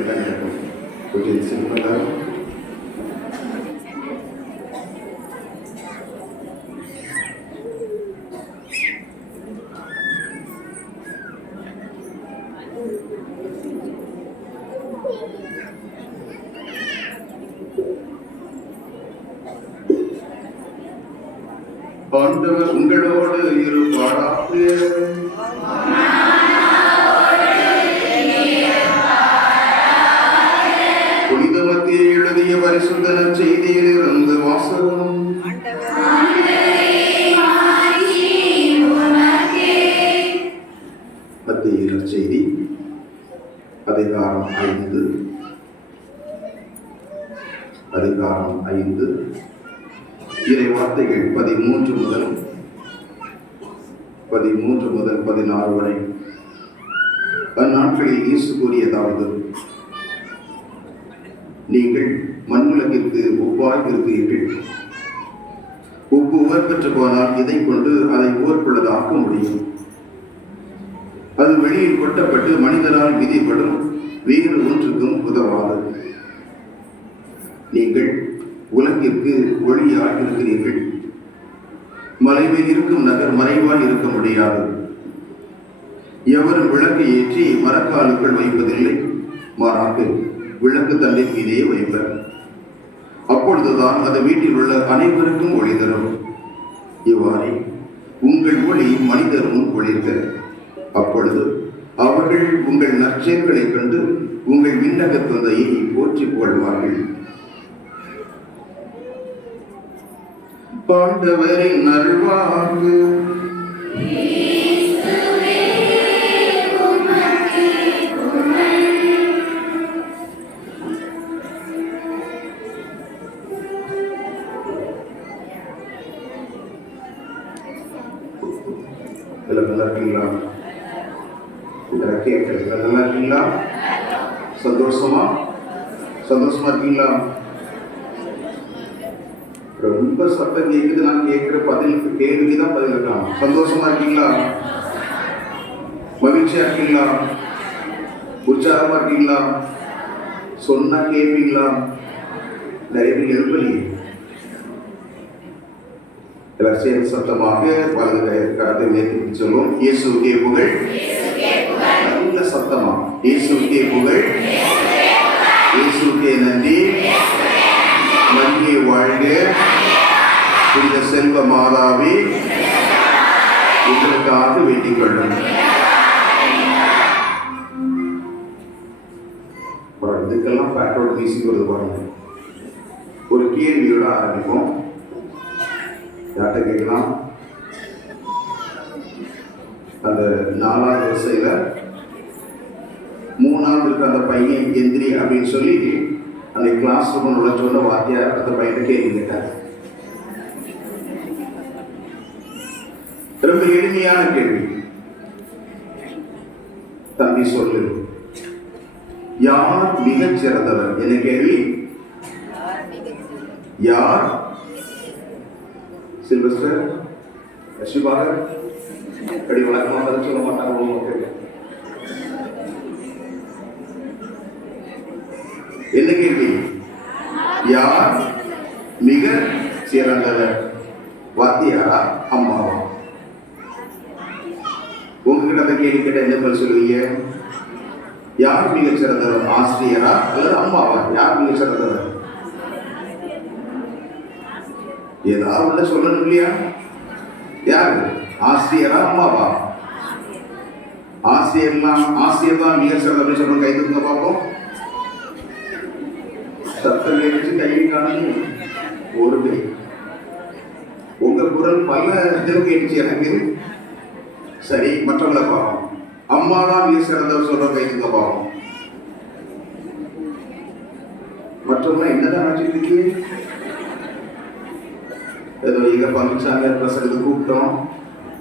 இடம் இருக்கும். கொஞ்சம் சிம்பிளாக ஆண்டவர் உங்களோடு இருப்பாராக. புனித மத்திய எழுதிய பரிசுத்த நற்செய்தியிலிருந்து வாசகம். மத்திய நற்செய்தி அதிகாரம் 5 இறை வார்த்தைகள் 13 முதல் 16 வரை. அந்நாட்களில் இயேசு கூறியதாவது: நீங்கள் மண்ணுலகிற்கு உப்பாய் இருக்கிறீர்கள். உப்பு உவர்பெற்று போனால் இதை கொண்டு அதை உவர்ப்புள்ளதாக்க முடியும். அது வெளியில் கொட்டப்பட்டு மனிதரால் விதிப்படும், வேறு ஒன்றுக்கும் உதவாது. நீங்கள் உலகிற்கு ஒளியாக இருக்கிறீர்கள். மலைமேல் இருக்கும் நகர் மறைவாய் இருக்க முடியாது. எவரும் விளக்கை ஏற்றி மரக்காலுக்குள் வைப்பதில்லை, மாறாக விளக்கு தண்டின் மீதே வைப்பர். அப்பொழுதுதான் அது வீட்டில் உள்ள அனைவருக்கும் ஒளி தரும். இவ்வாறே உங்கள் ஒளி மனிதர் முன் ஒளிர்க. அப்பொழுது அவர்கள் உங்கள் நற்செயல்களை கண்டு உங்கள் விண்ணக தந்தையை போற்றிக் கொள்வார்கள். ஆண்டவரின் நல்வாழ்வு. நல்லா இருக்கீங்களா? நல்லா இருக்கீங்களா? சந்தோஷமா இருக்கீங்களா? ரொம்ப சத்தம் கேட்குது. நான் கேட்கிற கேள்விதான் பதில் இருக்கலாம். சந்தோஷமா இருக்கீங்களா? மகிழ்ச்சியா இருக்கீங்களா? உற்சாகமா இருக்கீங்களா? சொன்னா கேட்பீங்களா? நிறைய பேர் எழுப்பலையே. எல்லாரும் சேர்ந்து சத்தமாக வலது கரத்தை உயர்த்தி சொல்லுவோம். இயேசுவுக்கே புகழ். நல்ல சத்தமா. இயேசுவுக்கே புகழ். இயேசுவுக்கே நன்றி. நன்றி வாழ்க. புனித செல்வ மாதாவே உங்களுக்காக வேண்டிக் கொள்ளும். இதுக்கெல்லாம் பேக்ரவுண்ட் மியூசிக் வருது பாருங்க. ஒரு கேள்வியோட ஆரம்பிப்போம். யார்கிட்ட கேட்கலாம்? அந்த 4வது வரிசையில 3வது இருக்க அந்த பையன் எந்திரி அப்படின்னு சொல்லி அந்த கிளாஸ் ரூம் நுழைச்சோட வாத்தியார் அந்த பையனை கேள்வி கேட்டார். ரொம்ப எளிமையான கேள்வி. தம்பி சொல்லு, யார் மிகச் சிறந்தவர்? என்ன கேள்வி? யார்? சில்வஸ்டர், ஷிபாகர் அப்படி வழக்கமாக பதில் சொல்ல மாட்டாங்க. என்ன கேள்வி? யார் மிக சிறந்தவர்? வாத்தியாரா அம்மாவா? உங்ககிட்ட அந்த கேள்வி கேட்ட என்ன பதில் சொல்லுவீங்க? யார் மிக சிறந்தவர்? ஆசிரியரா அல்லது அம்மாவா? யார் மிக சிறந்தவர்? ஏதாவது ஒண்ணு சொல்லணும் இல்லையா? யாரு? ஆசிரியரா அம்மாவா? ஆசிரியர் தான் மிக சிறந்தவர் சொல்றோம். கை தூங்க பார்ப்போம். சத்தம் கேட்டு கையை காணணும். ஒரு கை. உங்க குரல் பல தடவை கேட்டுச்சு எனக்கு. சரி, மற்றவங்களை பார்ப்போம். அம்மா தான் மிக சிறந்தவர் சொல்ற கை தூங்க பார்ப்போம். மற்றவங்க என்னதான் நினைச்சிட்டு ஏதோ எங்க பங்குச்சாங்க பிரசங்கத்துக்கு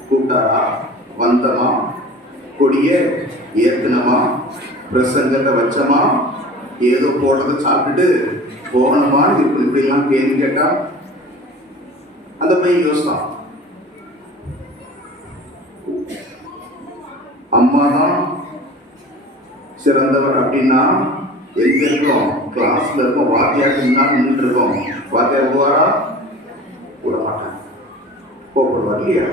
கூப்பிட்டாரா, வந்தமா, கொடிய ஏத்தனமா, பிரசங்கத்தை வச்சமா, ஏதோ போட்டதை சாப்பிட்டுட்டு போகணுமான்னு இப்படிலாம் கேள்வி கேட்டா அந்த பையன் யோசித்தான். அம்மா தான் சிறந்தவர் அப்படின்னா எங்க இருக்கோம்? கிளாஸ்ல இருக்கோம். வாத்தியாருக்கு முன்னாடி நின்றுட்டு இருக்கோம். வாத்தியார் விடுவாரா? விட மாட்டாங்க. கோப்படுவார் இல்லையா?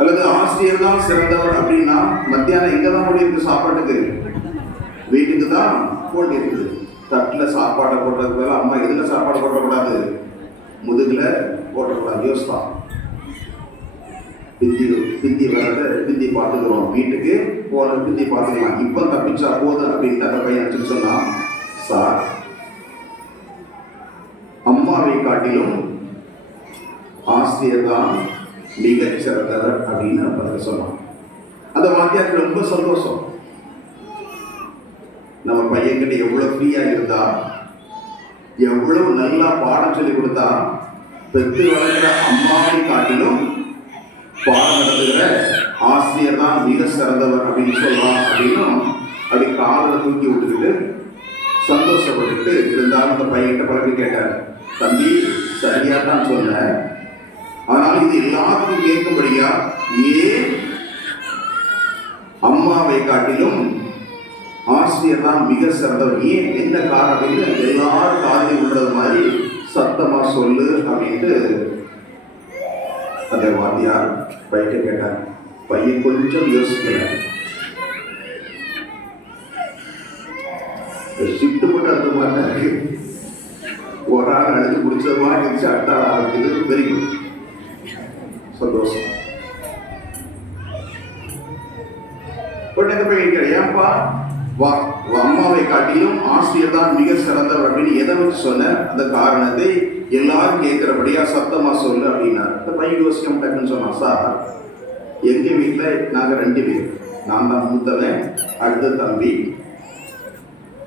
அல்லது ஆசிரியர் தான் சிறந்தவர் அப்படின்னா மத்தியானம் எங்க தான் போடி இருக்கு சாப்பாட்டுக்கு? வீட்டுக்கு தான் போட்டி இருக்குது. தட்டில் சாப்பாடை போடுறதுக்கு பதிலா அம்மா எதுல சாப்பாடு போடக்கூடாது? முதுகுல போட்டக்கூடாது. யோசிப்பா பிந்தி வர்றத பிந்தி பார்த்துக்கிறோம். வீட்டுக்கு போன பிந்தி பார்த்துக்கலாம். இப்போ தப்பிச்சா போதும் அப்படின்ட்டு அந்த பையன் நினச்சிட்டு சொன்னான், சார் அம்மாவை காட்டிலும் ஆசிரியர் தான் மிகச் சிறந்தவர் அப்படின்னு பதில் சொன்னான். அந்த வாத்தியாருக்கு ரொம்ப சந்தோஷம். நம்ம பையன்கிட்ட எவ்வளவு ஃப்ரீயா இருந்தா, எவ்வளவு நல்லா பாடம் சொல்லி கொடுத்தா, பெற்று வளர்கிற அம்மாவை காட்டிலும் பாடம் நடத்துகிற ஆசிரியர் தான் மிக சிறந்தவர் அப்படின்னு சொல்றான் அப்படின்னும் அப்படி காலில் தூக்கி விட்டுக்கிட்டு சந்தோஷப்பட்டுட்டு இருந்தாலும் அந்த பையன்கிட்ட பழகி கேட்டார், தம்பி சரியா தான் சொன்ன, ஆனால் இது எல்லாத்துக்கும் கேட்கும்படியா ஏன் அம்மாவை காட்டிலும் ஆசிரியர் தான் மிக சிறந்தவர், ஏன் என்ன காரணம் அப்படின்னு எல்லாரும் காதில் விடுறது மாதிரி சத்தமா சொல்லு அப்படின்ட்டு அந்த வாத்தியார் பையன்கிட்ட கேட்டார். பையன் கொஞ்சம் யோசிக்கிறார். ஷிஃப்ட் போட்டு அந்த மாதிரி இருக்கு. ஒரு ஆள் அழுது பிடிச்ச மாதிரி இருந்துச்சு, அடுத்த ஆள் ஆரம்பிக்குது. வெரி குட், சந்தோஷம். உடனே பையன் ஏன்பா அம்மாவை காட்டிலும் ஆசிரியர் தான் மிக சிறந்தவர் அப்படின்னு எதை வச்சு சொன்ன? அந்த காரணத்தை எல்லாரும் கேட்கிறபடியா சத்தமா சொல்லு அப்படின்னாரு. இந்த பையன் யோசிக்க மாட்டேன்னு சொன்னான், சார் எங்க வீட்டுல நாங்க 2 பேர், நான் தான் மூத்தவன், அடுத்த தம்பி.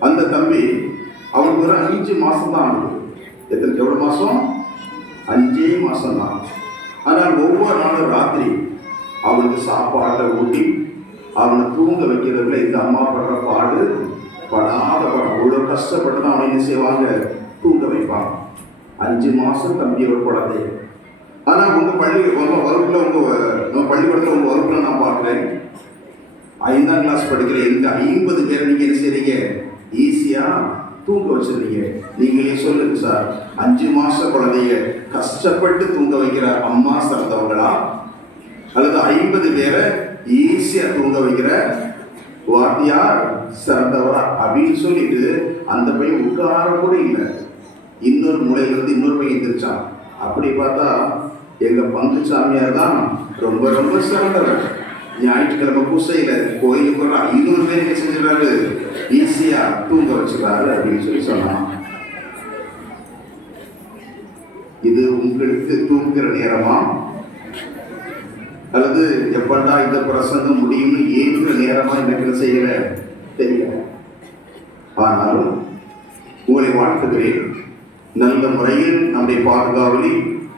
அந்த தம்பி அவனுக்கு ஒரு 5 மாசம் தான் ஆகுது. எவ்வளவு மாசம்? 5 மாசம் தான். ஆனால் ஒவ்வொரு நாளும் ராத்திரி அவனுக்கு சாப்பாட்டை ஊட்டி அவனை தூங்க வைக்கிறதுல இந்த அம்மா படுற பாடு படாத பாடம். அவ்வளோ கஷ்டப்பட்டு தான் அவனை என்ன செய்வாங்க? தூங்க வைப்பாங்க. 5 மாசம் தம்பியோட குழந்தை. ஆனால் உங்க வகுப்புல உங்க பள்ளிக்கூடத்தில் உங்க வகுப்புல நான் பார்க்குறேன், 5ஆம் கிளாஸ் படிக்கிற எங்க 50 பேரை நீங்க என்ன செய்றீங்க? ஈஸியா தூங்க வச்சிருந்தீங்க. நீங்களே சொல்லுங்க சார், 5 மாச குழந்தைய கஷ்டப்பட்டு தூங்க வைக்கிற அம்மா சிறந்தவங்களா, அல்லது 50 பேரை ஈஸியா தூங்க வைக்கிற வாத்தியார் சிறந்தவரா அப்படின்னு சொல்லிட்டு அந்த பையன் உட்கார கூட இல்லை. இன்னொரு மூலையில இருந்து இன்னொரு பையன் தெரிச்சான். அப்படி பார்த்தா எங்க பங்கு சாமியார் தான் ரொம்ப ரொம்ப சிறந்தவர். ஞாயிற்றுக்கிழமை பூசையில கோயிலுக்கு ஒரு 500 பேர் என்ன செஞ்சிடறாரு? ஈஸியா தூங்க வச்சிடறாரு அப்படின்னு சொல்லி சொன்னான். இது உங்களுக்கு தூங்குகிற நேரமா, அல்லது எப்படா இந்த பிரசங்கம் முடியும்னு ஏங்குற நேரமா எனக்கு செய்யல தெரியல. ஆனாலும் உங்களை வாழ்த்துகிறேன். நல்ல முறையில் நம்முடைய பாதுகாவலி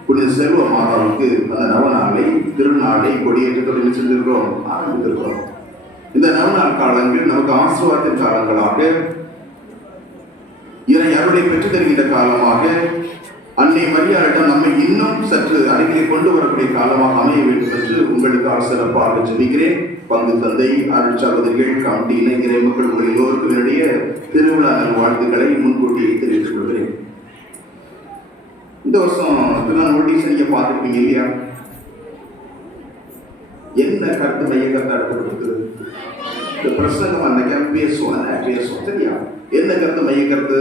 புனித செல்வ மாதாவுக்கு அந்த நவநாளை திருநாளை கொடியேற்றத்தோடு சென்றிருக்கிறோம், ஆரம்பித்திருக்கிறோம். இந்த நவநாள் காலங்கள் நமக்கு ஆசீர்வாதத்தின் காலங்களாக, இறை அருளை பெற்றுத் தருகின்ற காலமாக, அன்னை மரியாளிடம் நம்மை இன்னும் சற்று அருகிலே கொண்டு வரக்கூடிய காலமாக அமைய வேண்டும் என்று உங்களுக்கு சிறப்பாக ஜெபிக்கிறேன். பங்கு தந்தை, அருள் சகோதரிகள், கமிட்டி, இளைஞரை மக்கள் உங்கள் எல்லோருக்கும் என்னுடைய திருவிழா நல்வாழ்த்துக்களை முன்கூட்டியே தெரிவித்துக் கொள்கிறேன். இந்த வருஷம் நோட்டீஸ் நீங்க பார்த்துருப்பீங்க இல்லையா? என்ன கருத்து மைய கருத்து அடுத்து இந்த பிரசங்கம் அன்னைக்கு பேசுவோம் சரியா? என்ன கருத்து மைய கருத்து?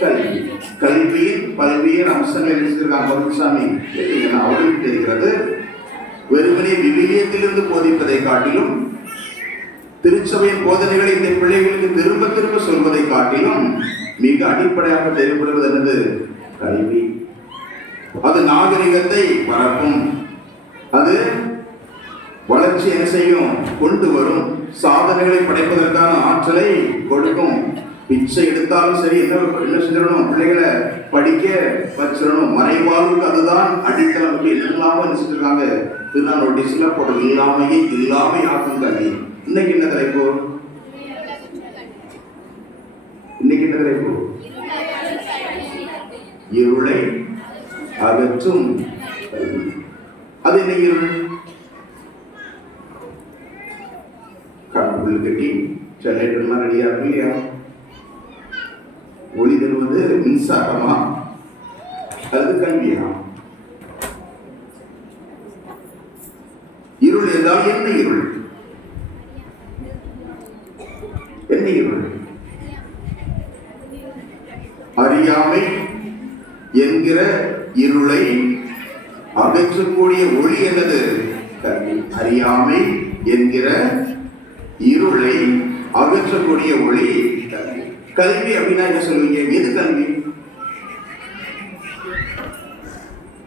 கல்வி. கல்வியின் பல்வேறு அம்சங்களை நினைச்சிருக்காங்க பழனிசாமி. அவர்களுக்கு தெரிகிறது, வெறுமனே விவிலியத்திலிருந்து போதிப்பதை காட்டிலும் திருச்சபையின் போதனைகளை இந்த பிள்ளைகளுக்கு திரும்ப திரும்ப சொல்வதை காட்டிலும் மிக அடிப்படையாக தேவைப்படுவது என்னது? கல்வி. அது நாகரிகத்தை பரப்பும், அது வளர்ச்சி என்ன செய்யும்? கொண்டு வரும், சாதனைகளை படைப்பதற்கான ஆற்றலை கொடுக்கும். பிச்சை எடுத்தாலும் சரி, என்ன செஞ்சிடணும்? பிள்ளைகளை படிக்க வச்சிடணும். மறைவாழ்வுக்கு அதுதான் அடித்தளம். இல்லாம நினைச்சிருக்காங்க. திருநாள் நோட்டீஸ்ல போட இல்லாமையே இல்லாமை ஆக்கும் கல்வி. இன்னைக்கு என்ன தலைப்பு? இன்னைக்கு என்ன தலைப்பு? இருளை அகற்றும் கல்வி. அது என்ன இருள்? கடவுள் கட்டி ஜெனரேட்டர்லாம் ரெடியா இருக்கு இல்லையா? ஒளி தருவது மின்சாரமா அல்லது கல்வியா? இருள் என்றால் என்ன இருள்? என்ன இருள்? அறியாமை என்கிற இருளை அகற்றக்கூடிய ஒளி என்னது? கல்வி. அறியாமை என்கிற இருளை அகற்றக்கூடிய ஒளி கல்வி. கல்வி அப்படின்னா என்ன சொல்லுவீங்க? எது கல்வி?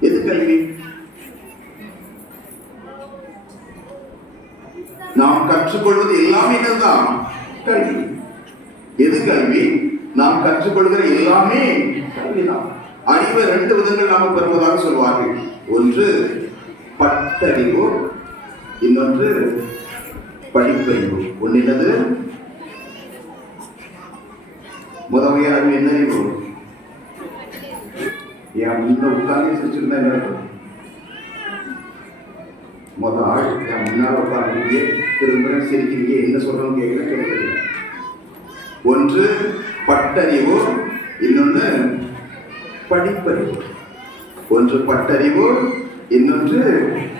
எது கல்வி? நாம் கற்றுக்கொள்வது எல்லாமே என்னதுதான்? கல்வி. எது கல்வி? நாம் கற்றுக்கொள்கிற எல்லாமே கல்விதான். அறிவை 2 விதங்கள் நாம் பெறுவதாக சொல்வார்கள். ஒன்று பட்டறிவு, இன்னொன்று படிப்பறிவு. ஒன்று என்னது? முதன்மையான அறிவு என்ன அறிவு? என் முன்ன உட்கார்ந்து சிரிச்சிருந்தா என்ன இருக்கும்? முதல் ஆள் என் முன்னால் உட்கார்ந்து திரும்ப சிரிக்கிறீங்க, என்ன சொல்றோம் கேட்க சொல்லுங்க. ஒன்று பட்டறிவு, இன்னொன்று படிப்பறிவு. ஒன்று பட்டறிவு, இன்னொன்று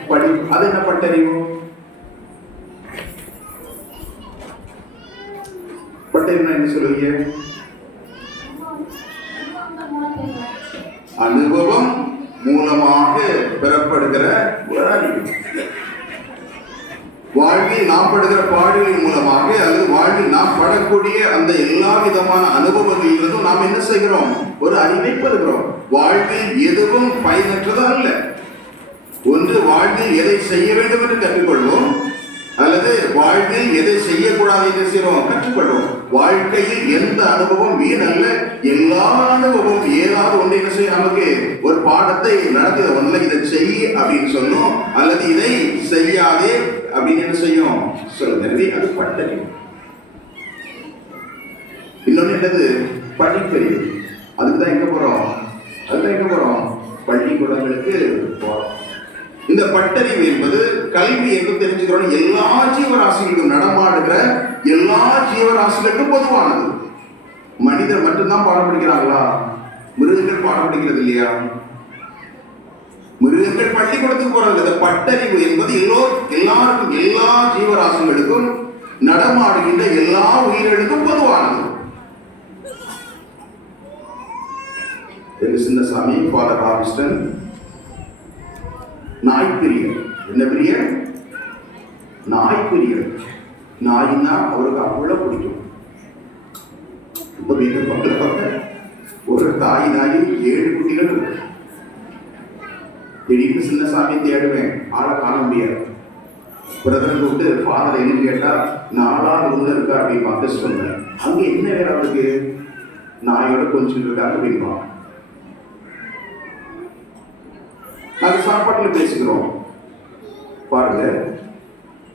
படி. அது என்ன பட்டறிவு? பட்டறிவு என்ன சொல்லுவீங்க? அனுபவம் மூலமாக பெறப்படுகிற ஒரு அறிவு. வாழ்வில் நாம் படுகிற பாடுகளின் மூலமாக அல்லது வாழ்வில் நாம் படக்கூடிய அந்த எல்லா விதமான அனுபவங்களிலிருந்தும் நாம் என்ன செய்கிறோம்? ஒரு அறிவை பெறுகிறோம். வாழ்வில் எதுவும் பயனற்றதா அல்ல. ஒன்று வாழ்வில் எதை செய்ய வேண்டும் என்று கற்றுக்கொள்வோம், அல்லது வாழ்வில் எதை செய்யக்கூடாது என்று செய்வோம் கற்றுக்கொள்வோம். வாழ்க்கையில் எந்த அனுபவம் வீண் அல்ல. எல்லா அனுபவமும் ஏதாவது ஒன்று என்ன செய்ய நமக்கு ஒரு பாடத்தை நடத்தி ஒன்றில் இதை செய் அப்படின்னு சொன்னோம், அல்லது இதை செய்யாதே அப்படின்னு என்ன செய்யும் சொல்லுங்க. அது பட்டறிவு. இன்னொன்று என்னது? படிப்பறிவு. அதுக்குதான் எங்க போறோம்? அதுதான் எங்க போறோம்? பள்ளிக்கூடங்களுக்கு போறோம். இந்த பட்டறிவு என்பது கல்வி என்று தெரிஞ்சுக்கிறோம். எல்லா ஜீவராசிகளுக்கும், நடமாடுகிற எல்லா ஜீவராசிகளுக்கும் பொதுவானது. மனிதர் மட்டும்தான் பாடம் படிக்கிறாங்களா? மிருகங்கள் பாடம் படிக்கிறது இல்லையா? மிருகங்கள் பள்ளிக்கூடத்துக்கு போறது. இந்த பட்டறிவு என்பது எல்லாருக்கும், எல்லா ஜீவராசிகளுக்கும், நடமாடுகின்ற எல்லா உயிர்களுக்கும் பொதுவானது. சின்னசாமி, ஃபாதர் ராபிஸ்டன், நாய்ப்பிரியர். என்ன பிரியர்? நாய்ப்பிரியர். நாயின்னா அவருக்கு அவ்வளவு பிடிக்கும். ஒரு தாய் நாய் 7 குட்டிகள் இருக்கு. திடீர்னு சின்னசாமி தேடுவேன், ஆளை காண முடியாது. பிரதமர் கூப்பிட்டு ஃபாதர் என்ன கேட்டா 4ஆவது ரூம்ல இருக்கா அப்படின்னு பார்த்து சொன்னேன். அங்க என்ன வேற அவருக்கு? நாயோட கொஞ்சம் இருக்காங்க அப்படின்பா. நாங்கள் சாப்பாட்டில் பேசுகிறோம். பாருங்க,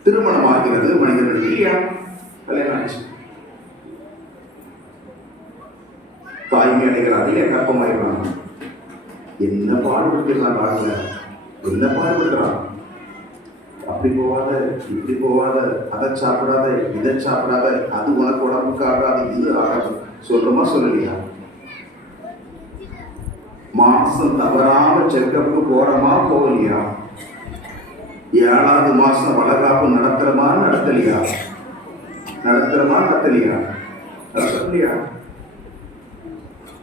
திருமணம் ஆகிறது மனிதர்கள் இல்லையா? கல்யாணம் ஆச்சு, தாய்மை அடைகிறாங்க இல்லையா? கற்பமாயிடுறாங்க. என்ன பாடுபடுத்திடலாம் பாருங்க, என்ன பாடுபடுத்துறான். அப்படி போவாத, இப்படி போவாத, அதை சாப்பிடாத, இதை சாப்பிடாத, அது உனக்கு உடம்புக்கு ஆகாது, இது ஆகாது சொல்றோமா சொல்லலையா? மாசம் தவறாம செக்கப்புக்கு போறோமா போகலையா? 7வது மாசம் வளகாப்பு நடத்துறமா நடத்தலையா? நடத்துறமா நடத்தலையா? நடத்தலையா?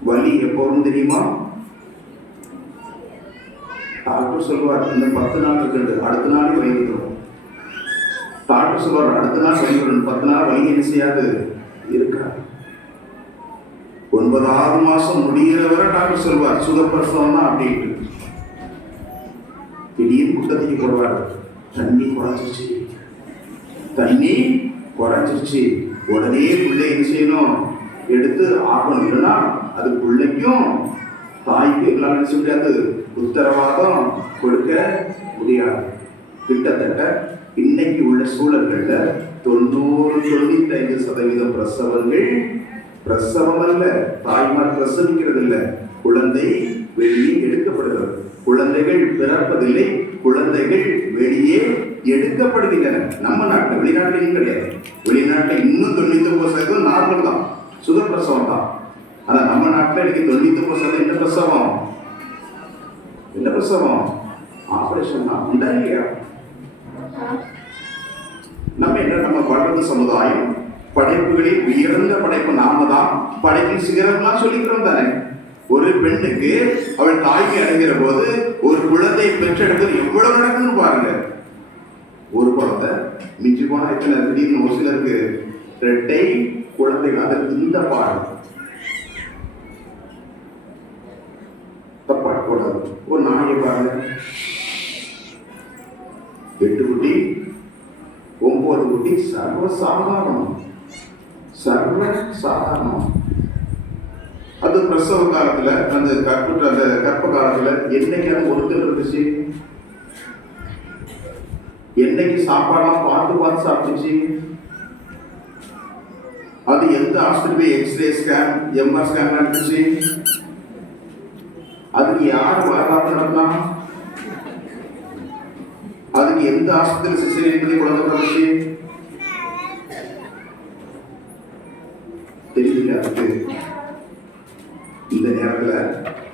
வலி எப்போதும் தெரியுமா? டாக்டர் சொல்லுவார் இந்த 10 நாள் இருக்குது, அடுத்த நாளே வலி வந்துடும். டாக்டர் சொல்லுவார் அடுத்த நாள் வலி வரும், 10 நாள் வலி என்ன செய்யாது இருக்காது. 9வது மாசம் முடிகிற வரை டாக்டர் சொல்வார் சுகப்பிரசவம் தான் அப்படின்ட்டு. திடீர்னு குட்டத்துக்கு போடுவார், தண்ணி குறைஞ்சிருச்சு, தண்ணி குறைஞ்சிருச்சு, உடனே பிள்ளை என்ன செய்யணும்? எடுத்து ஆகணும். இல்லைன்னா அது பிள்ளைக்கும் தாய்க்கும் எல்லாம் நினைச்ச முடியாது, உத்தரவாதம் கொடுக்க முடியாது. கிட்டத்தட்ட இன்னைக்கு உள்ள சூழல்கள்ல 90-95% பிரசவங்கள் பிரசவம் அல்ல, தாய்மார் பிரசவிக்கிறது இல்லை, குழந்தை வெளியே எடுக்கப்படுகிறது. குழந்தைகள் பிறப்பதில்லை, குழந்தைகள் வெளியே எடுக்கப்படுகின்றன. நம்ம நாட்டில், வெளிநாட்டிலையும் கிடையாது. வெளிநாட்டில் இன்னும் 99% நார்மல் தான், சுகப்பிரசவம் தான். ஆனா நம்ம நாட்டில் இன்னைக்கு 99% என்ன பிரசவம்? என்ன பிரசவம்? ஆபரேஷன் தான். உண்டா இல்லையா? நம்ம வளர்ந்த சமுதாயம், படைப்புகளில் உயர்ந்த படைப்பு நாம தான், படைப்பின் சிகரம்லாம் சொல்லிக்கிறோம் தானே. ஒரு பெண்ணுக்கு அவள் தாய்மை அடைகிற போது ஒரு குழந்தை பெற்றெடுப்பது எவ்வளவு நடக்குதுன்னு பாருங்க. ஒரு குழந்தை மிஞ்சி போனா எத்தனை, திடீர்னு ஒரு சிலருக்கு 2 குழந்தைகள், அதற்கு இந்த பாடு தப்பாடக்கூடாது. ஒரு நாயை பாருங்க, 8 குட்டி 9 குட்டி, சர்வ சாதாரணம், சர்வ சாதாரணம். அது பிரசவ காலத்துல, அந்த கர்ப்ப காலத்துல என்னைக்கு ஒருத்தர் இருந்துச்சு? என்னைக்கு சாப்பாடெல்லாம் பார்த்து சாப்பிட்டுச்சு? அது எந்த hospital X ray scan, MR scan நடந்துச்சு? அதுக்கு யார் வரலாற்று நடத்தினா? அதுக்கு எந்த ஆஸ்பத்திரி சிசேரியன் பண்ணி குழந்தை பிறந்துச்சு? தெரியல. அதுக்கு இந்த நேரத்துல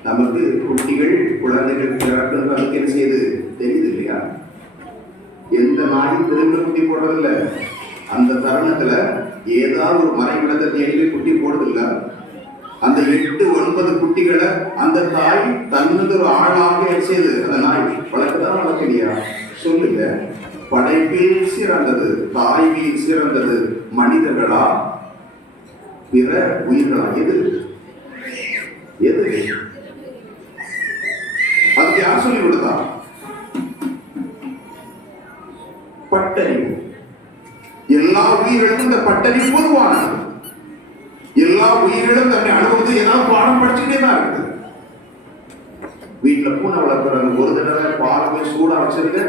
நமக்கு குட்டிகள், குழந்தைகள் பிறக்கிறது அதுக்கு என்ன செய்யுது தெரியுது இல்லையா? எந்த நாயும் திரும்ப குட்டி போடுறதில்ல. அந்த தருணத்துல ஏதாவது ஒரு மறைவிடத்தை தேடி குட்டி போடுறதில்ல. அந்த 8, 9 குட்டிகளை அந்த தாய் தன்னது ஒரு ஆளாக செய்து அந்த நாய் வளர்க்கதான் வளர்க்கலையா? சொல்லுங்க. படைப்பில் சிறந்தது, தாய்மையில் சிறந்தது மனிதர்களா பிற உயிர்களா? எது எது? அதுக்கு யார் சொல்லி கொடுத்தா? பட்டறிவு. எல்லா உயிர்களுக்கும் இந்த பட்டறிவு பொதுவானது. எல்லா உயிர்களும் தன்னை அனுபவத்தை ஏதாவது பாடம் படிச்சுட்டே தான் இருக்கு. வீட்டுல பூனை வளர்க்குறாங்க, ஒரு தடவை பால் போய் சூடா வச்சிருக்க,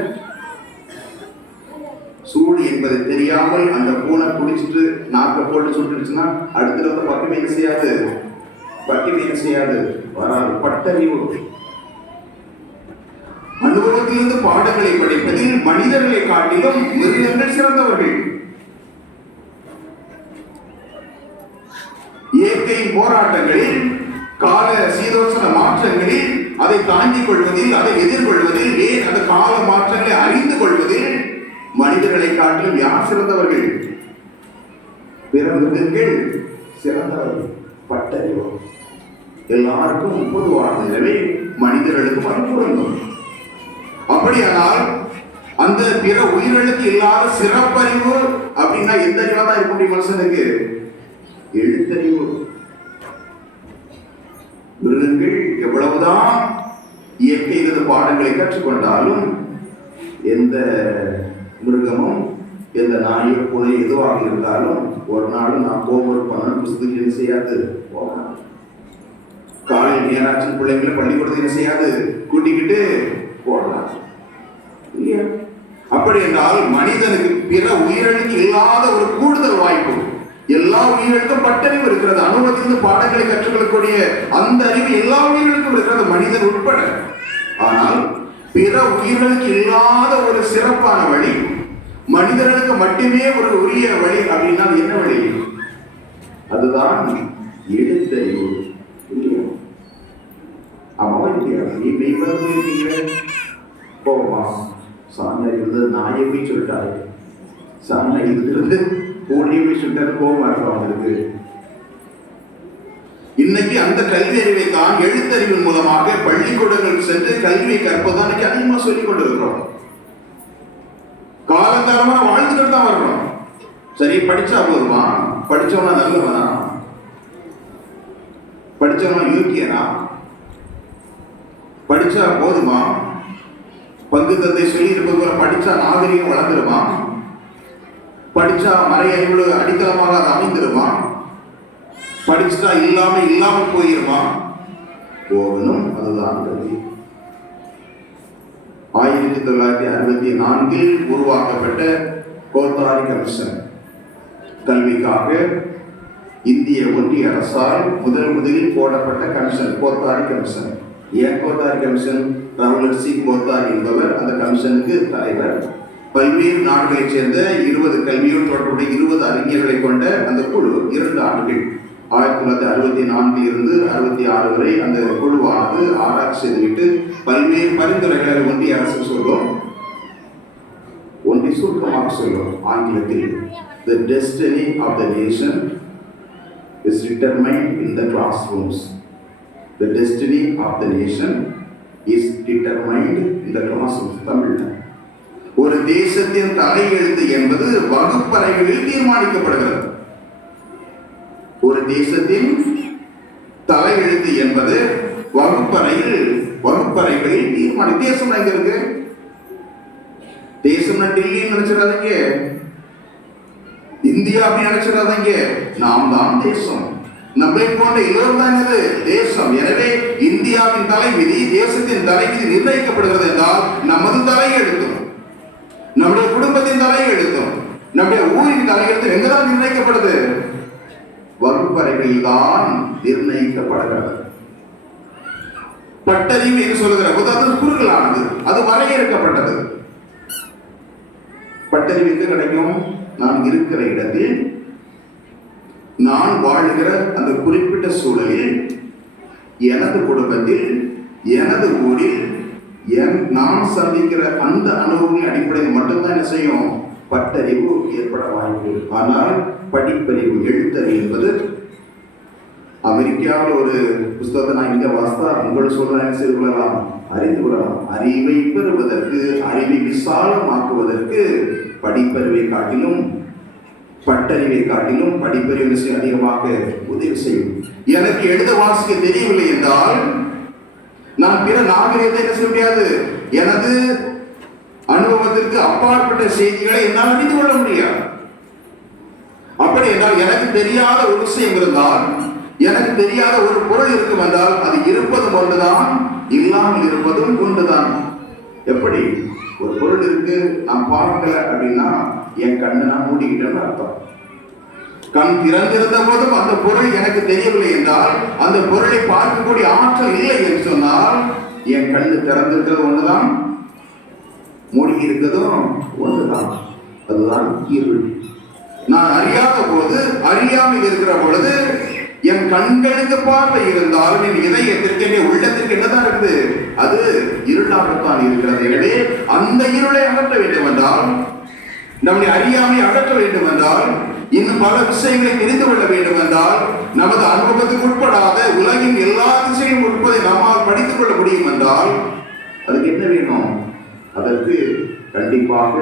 சூடு என்பதை தெரியாமல் அந்த பூனை குடிச்சிட்டு நாக்க போட்டு சுட்டுச்சுன்னா அடுத்த தடவை பக்கமே என்ன செய்யாது, பக்கமே என்ன செய்யாது, வராது. பட்டறிவு. அனுபவத்திலிருந்து பாடங்களை படிப்பதில் மனிதர்களை காட்டிலும் மிருகங்கள் சிறந்தவர்கள். இயற்கை போராட்டங்களில், கால சீதோஷண மாற்றங்களில் அதை தாங்கிக் கொள்வதில், அதை எதிர்கொள்வதில், ஏன் அந்த கால மாற்றங்களை அறிந்து கொள்வதில் மனிதர்களை காட்டிலும் யார் சிறந்தவர்கள்? பிற மிருகங்கள் சிறந்தவர்கள். பட்டறிவு எல்லாருக்கும் பொதுவானது. எனவே மனிதர்களுக்கும் அது பொருந்தும். அப்படியானால் அந்த பிற உயிர்களுக்கு இல்லாத சிறப்பறிவு அப்படின்னா எந்த அறிவா தான் இருக்க முடியும் மனுஷனுக்கு? எழுத்தறிவு. மிருகங்கள் எவ்வளவுதான் இயற்கையிலிருந்து பாடங்களை கற்றுக்கொண்டாலும் எந்த மிருகமும், எந்த நாயோ பூனை எதுவாக இருந்தாலும் ஒரு நாள் நான் ஹோம்ஒர்க் பண்ணணும் புத்தகத்துக்கு என்ன செய்யாது, போகணும். காலையில் நேராட்சி பிள்ளைங்களை பள்ளிக்கூடத்துக்கு என்ன செய்யாது, கூட்டிக்கிட்டு போடலாம் இல்லையா? அப்படி என்றால் மனிதனுக்கு பிற உயிரினுக்கு இல்லாத ஒரு கூடுதல் வாய்ப்பு. எல்லா உயிர்களுக்கும் பட்டறிவு இருக்கிறது. அனுபவத்திலிருந்து பாடங்களை கற்றுக்கொள்ளக்கூடிய அந்த அறிவு எல்லா உயிர்களுக்கும் இருக்கிறது, மனிதன் உட்பட. ஆனால் பிற உயிர்களுக்கு இல்லாத ஒரு சிறப்பான வழி, மனிதர்களுக்கு மட்டுமே ஒரு உரிய வழி அப்படின்னா என்ன வழி? அதுதான் எழுத்தறிவு. அவன் நீ மெய்வரீங்க போவா சாமியா இருந்தது நாயை போய் சொல்லிட்டாரு, சாமியா இருக்கிறது பூனையை போய் சொல்லிட்டாரு, கோபமா இருக்கும் அவங்களுக்கு. இன்னைக்கு அந்த கல்வி அறிவை தான் எழுத்தறிவின் மூலமாக பள்ளிக்கூடங்கள் சென்று கல்வியை கற்பதான் அதிகமா சொல்லிக் கொண்டிருக்கிறோம். காலங்காலமா வாழ்ந்துட்டு தான் வர்றோம். சரி, படிச்சா போதுமா? படிச்சவனா நல்லவனா? படிச்சவனா யோக்கியனா? படிச்சா போதுமா? பங்கு தந்தை சொல்லி இருப்பது போல படிச்சா நாகரிகம் வளர்ந்துருமா? படிச்சா மறை அறிவு அடித்தளமாக அது அமைந்திருமா? படிச்சுட்டா இல்லாமல் போயிருமா? போகணும். அதுதான் கல்வி. 1964 உருவாக்கப்பட்ட கோத்தாரி கமிஷன் கல்விக்காக இந்திய ஒன்றிய அரசால் முதலில் போடப்பட்ட கமிஷன் கோத்தாரி கமிஷன். ஏன் கோத்தாரி கமிஷன்? ரவுலட் சிங் கோத்தாரி என்பவர் அந்த கமிஷனுக்கு தலைவர். பல்வேறு நாடுகளைச் சேர்ந்த 20 கல்வியோடு தொடர்புடைய 20 அறிஞர்களை கொண்ட அந்த குழு 2 ஆண்டுகள் 1964 இருந்து 66 வரை அந்த குழுவானது ஆராய்ச்சி செய்துவிட்டு பல்வேறு பரிந்துரைகளை ஒன்றிய அரசு சொல்லும். ஒன்றை சுருக்கமாக சொல்லும் ஆங்கிலத்தில், the destiny of the nation is determined in the classrooms. The destiny of the nation is determined in the classrooms. தமிழ்ல ஒரு தேசத்தின் தலையெழுத்து என்பது வகுப்பறைகளில் தீர்மானிக்கப்படுகிறது. ஒரு தேசத்தின் தலையெழுத்து என்பது வகுப்பறைகளில் தேசம் எங்க இருக்கு? தேசம் டெல்லின்னு நினைச்சிடாதீங்க, இந்தியா அப்படின்னு நினைச்சிடாதீங்க. நாம் தான் தேசம். நம்மை போன்ற எல்லோரும் தான் இது தேசம். எனவே இந்தியாவின் தலைவிதி, தேசத்தின் தலைவிதி நிர்ணயிக்கப்படுகிறது என்றால் நமது தலையெழுத்தும், நம்முடைய குடும்பத்தின் தலையெழுத்தும், நம்முடைய ஊரின் தலையெழுத்தும் எங்கதான் நிர்ணயிக்கப்படுது? வகுப்பறைகளில் தான் நிர்ணயிக்கப்படுகிறது. பட்டறிவு என்று சொல்லுகிற போது அது குறுகலானது, அது வரையறுக்கப்பட்டது. பட்டறிவு எங்க கிடைக்கும்? நான் இருக்கிற இடத்தில், நான் வாழ்கிற அந்த குறிப்பிட்ட சூழலில், எனது குடும்பத்தில், எனது ஊரில் நான் சந்திக்கிற அந்த அனுபவங்களின் அடிப்படையில் மட்டும்தான் என்ன செய்யும்? பட்டறிவு ஏற்பட வாய்ப்பு. ஆனால் படிப்பறிவு, எழுத்தறிவு என்பது, அமெரிக்காவில் ஒரு புஸ்தகத்தை நான் இங்க வாசித்தா உங்கள் சொல்ல என்ன செய்து கொள்ளலாம், அறிந்து கொள்ளலாம். அறிவை பெறுவதற்கு, அறிவை விசாலமாக்குவதற்கு படிப்பறிவை காட்டிலும், பட்டறிவை காட்டிலும் படிப்பறிவு அதிகமாக உதவி செய்யும். எனக்கு எழுத வாசிக்க தெரியவில்லை என்றால் நான் பிற நாகரிகத்தை என்ன செய்ய முடியாது. எனது அனுபவத்திற்கு அப்பாற்பட்ட செய்திகளை என்னால் அறிந்து கொள்ள முடியாது. அப்படி என்றால் எனக்கு தெரியாத ஒரு விஷயம் இருந்தால், எனக்கு தெரியாத ஒரு பொருள் இருக்கும் என்றால் அது இருப்பதும் ஒன்றுதான், இல்லாமல் இருப்பதும் ஒன்றுதான். எப்படி? ஒரு பொருள் இருக்கு, நான் பார்க்கல அப்படின்னா என் கண்ணை நான் மூடிக்கிட்டேன்னு அர்த்தம். கண் திறந்திருந்த போதும் அந்த பொருள் எனக்கு தெரியவில்லை என்றால், அந்த பொருளை பார்க்கக்கூடிய ஆற்றல் இல்லை என்று சொன்னால், என் கண்ணு திறந்திருக்கிறது ஒன்றுதான், மூடி இருக்கிறதும் ஒன்றுதான். அதுதான் இருள். நான் அறியாத போது, அறியாமல் இருக்கிற பொழுது என் கண்களுக்கு பார்வை இருந்தாலும் என் இதயத்திற்கு, என் உள்ளத்திற்கு என்னதான் இருக்குது? அது இருளாகத்தான் இருக்கிறது. எனவே அந்த இருளை அகற்ற வேண்டும் என்றால், நம்முடைய அறியாமை அகற்ற வேண்டும் என்றால், இன்னும் பல விஷயங்களை தெரிந்து கொள்ள வேண்டும் என்றால், நமது அனுபவத்துக்கு உட்படாத உலகின் எல்லா விஷயங்களும் உட்பதை நம்மால் படித்துக் கொள்ள முடியும் என்றால் அதுக்கு என்ன வேணும்? அதற்கு கண்டிப்பாக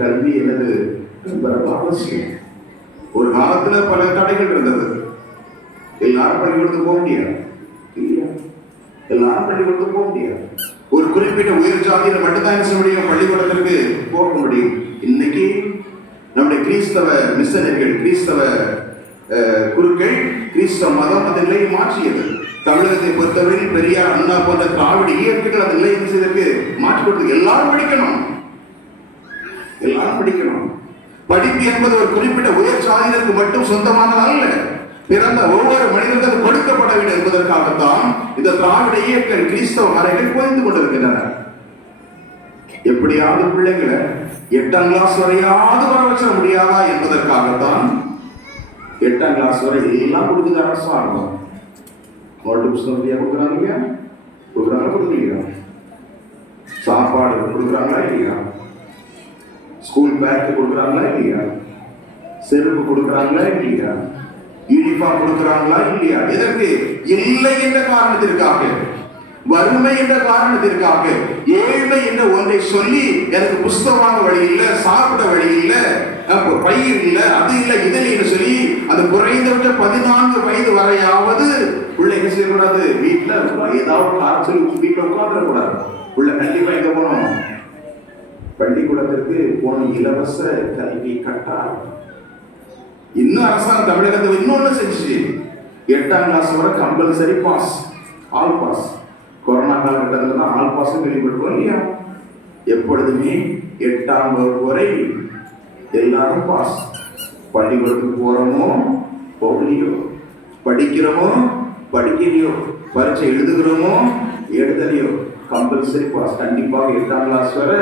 கல்வி எனது அவசியம். ஒரு காலத்துல பல தடைகள் இருந்தது. எல்லாரும் பள்ளிக்கூடத்துக்கு போக முடியாது, எல்லாரும் பள்ளிக்கூடத்துக்கு போக முடியாது. ஒரு குறிப்பிட்ட உயர் ஜாதியில மட்டும்தான் என்ன செய்ய முடியும்? பள்ளிக்கூடத்திற்கு போக முடியும். இன்னைக்கு நம்முடைய கிறிஸ்தவ மிஷனரிகள், கிறிஸ்தவ குருக்கள் கிறிஸ்தவ மதம் அந்த நிலையை மாற்றியது. தமிழகத்தை பொறுத்தவரையில் பெரியார், அண்ணா போன்ற திராவிட இயக்கங்கள் அந்த நிலையை செய்ததற்கு மாற்றி கொடுத்து எல்லாரும் படிக்கணும், எல்லாரும் படிக்கணும். படிப்பு என்பது ஒரு குறிப்பிட்ட உயர் சாதியினருக்கு மட்டும் சொந்தமானது அல்ல. பிறந்த ஒவ்வொரு மனிதனுக்கு கொடுக்கப்பட வேண்டும் என்பதற்காகத்தான் இந்த திராவிட இயக்க கிறிஸ்தவ மறைகள் குறைந்து கொண்டிருக்கின்றன. எப்படியாவது பிள்ளைங்களை 8ஆம் கிளாஸ் வரையாவது வர வச்ச முடியாதா என்பதற்காகத்தான் 8ஆம் கிளாஸ் வரை எல்லாம் கொடுக்குது அரசாங்கம். நோட்டு புத்தகம் கொடுக்குறாங்க இல்லையா? கொடுக்குறாங்களா, கொடுக்கலையா? சாப்பாடு கொடுக்குறாங்களா இல்லையா? ஸ்கூல் பேக் கொடுக்குறாங்களா இல்லையா? செருப்பு கொடுக்குறாங்களா இல்லையா? யூனிஃபார்ம் கொடுக்குறாங்களா இல்லையா? எதற்கு? இல்லை என்ற காரணத்திற்காக, வறுமை என்ற காரணத்திற்காக, ஏழ்மை என்ற ஒன்றை சொல்லி எனக்கு புஸ்தகம் வாங்க வழி இல்லை, சாப்பிட வழி இல்லை, பயிர் இல்லை, அது இல்லை, இதில் சொல்லி அது குறைந்தபட்ச 14 வயது வரையாவது உள்ள என்ன செய்யக்கூடாது? வீட்டில் ஏதாவது காரணம் சொல்லி வீட்டில் உட்காந்துடக்கூடாது. உள்ள கண்டிப்பா எங்க போனோம்? பள்ளிக்கூடத்திற்கு போன இலவச கல்வி கட்டாயம். இன்னும் அரசாங்கம் தமிழகத்தில் இன்னொன்னு செஞ்சு 8ஆம் கிளாஸ் வரை compulsory pass, all pass. Corona காலகட்டத்தில் தான் ஆல் பாஸ் கேள்விப்பட்டோம் இல்லையா? எப்பொழுதுமே 8ஆம் வகுப்பு வரை எல்லாரும் பாஸ். பள்ளிக்கூடத்துக்கு போறோமோ போகலையோ, படிக்கிறோமோ படிக்கலையோ, பரீட்சை எழுதுகிறோமோ எழுதலையோ, கம்பல்சரி பாஸ். கண்டிப்பாக 8ஆம் கிளாஸ் வரை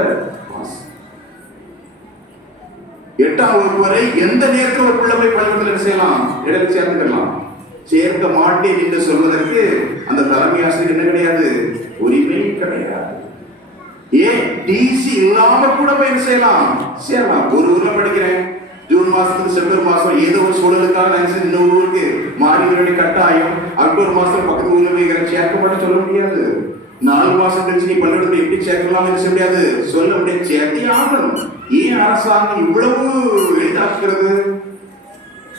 பாஸ். 8ஆம் வகுப்பு வரை எந்த நேரத்தில் ஒரு பிள்ளை போய் பள்ளிக்கூடத்தில் என்ன செய்யலாம், இடத்தில் சேர்த்துக்கலாம். சேர்க்க மாட்டேன் என்று சொல்வதற்கு அந்த தலைமை ஆசிரியர் என்ன கிடையாது, உரிமை கிடையாது. ஏன் டிசி இல்லாம கூட போய் என்ன செய்யலாம், சேரலாம். ஒரு ஊர்ல படிக்கிறேன், ஜூன் மாசத்துக்கு செப்டம்பர் மாசம் ஏதோ ஒரு சூழலுக்காக நான் இன்னொரு ஊருக்கு மாறி வேண்டிய கட்டாயம், அக்டோபர் மாசத்துல பக்கத்து ஊர்ல போய் சேர்க்க மாட்டேன் சொல்ல முடியாது. 4 மாசம் கழிச்சு நீ பள்ளிக்கூடத்தை எப்படி சேர்க்கலாம் சொல்ல முடியாது, சொல்ல முடியாது, சேர்த்தே ஆகணும். ஏன் அரசாங்கம் இவ்வளவு எளிதாக்குறது?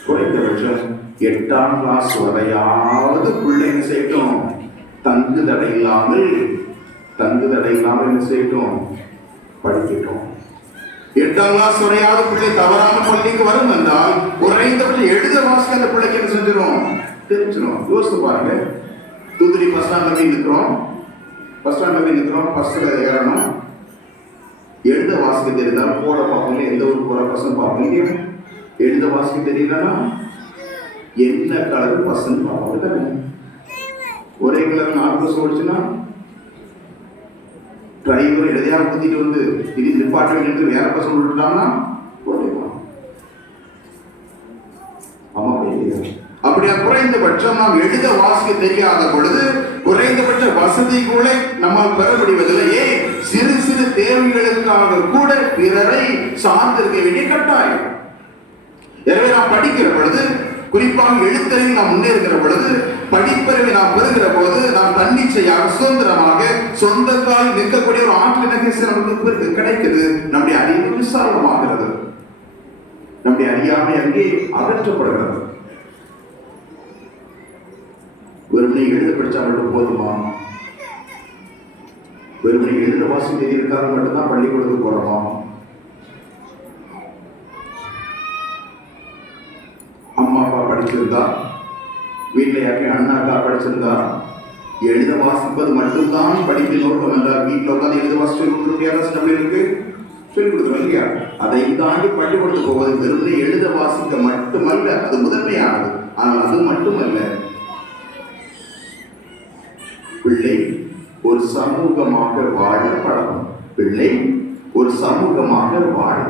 குறைந்தபட்சம் 8ஆம் கிளாஸ் வரையாவது பிள்ளை என்ன செய்யட்டும், தங்கு தடை இல்லாமல் என்ன செய்யட்டும், படிக்கட்டும். 8ஆம் கிளாஸ் வரையாவது பிள்ளை தவறாம பள்ளிக்கு வரும் என்றால் குறைந்தபட்சம் எழுத வாசிக்க அந்த பிள்ளைக்கு என்ன செஞ்சிடும், தெரிஞ்சிடும். யோசித்து பாருங்க, தூத்துக்குடி பஸ் ஸ்டாண்ட்ல போய் நிற்கிறோம், பஸ்ல ஏறணும், எழுத வாசிக்க தெரிந்தாலும் போற பார்ப்பீங்க, எந்த ஒரு போற பசங்க பார்ப்பீங்க. எழுத வாசிக்க தெரியலன்னா என்ன கலர் பசங்க பார்ப்பாங்க. ஒரே கலர் 4 பஸ் ஓடிச்சுன்னா டிரைவர் எழுதியாக குத்திட்டு வந்து இது டிபார்ட்மெண்ட் வேற பசங்க விட்டுட்டாங்கன்னா போட்டுக்கலாம். ஆமா, அப்படியா? குறைந்தபட்சம் நாம் எழுத வாசிக்க தெரியாத பொழுது குறைந்தபட்ச வசதி கூட நம்மால் பெற முடிவதில்லையே. சிறு சிறு தேவைகளுக்காக கூட பிறரை சார்ந்திருக்க வேண்டிய கட்டாயம். எனவே நாம் படிக்கிற பொழுது, குறிப்பாக எழுத்தறிவில் நாம் முன்னேறுகிற பொழுது, படிப்பறிவை நாம் பெறுகிற போது நாம் தன்னிச்சையாக சுதந்திரமாக சொந்த காலில் நிற்கக்கூடிய ஒரு ஆற்றல் நமக்கு கிடைக்குது. நம்முடைய அறிவு விசாலமாகிறது, நம்முடைய அறியாமை அங்கே அகற்றப்படுகிறது. வெறுமனை எழுத படிச்சா மட்டும் போதுமா? வெறுமனை எழுத வாசி தெரியிருக்காக மட்டும்தான் பள்ளிக்கூடத்துக்கு போறோமா? அம்மா அப்பா படிச்சிருந்தா, வீட்டில் யாருமே அண்ணா அக்கா படிச்சிருந்தா, எழுத வாசிப்பது மட்டும்தான் படிக்க நோக்கம் என்றால் வீட்டில் உட்காந்து எழுத வாசிச்சு முடியாத சில பேருக்கு சொல்லிக் கொடுத்தோம் இல்லையா? அதை தாண்டி பள்ளிக்கூடத்துக்கு போவது வெறுமனை எழுத வாசிக்க மட்டுமல்ல, அது முதன்மையானது. ஆனால் அது மட்டுமல்ல, பிள்ளை ஒரு சமூகமாக வாழ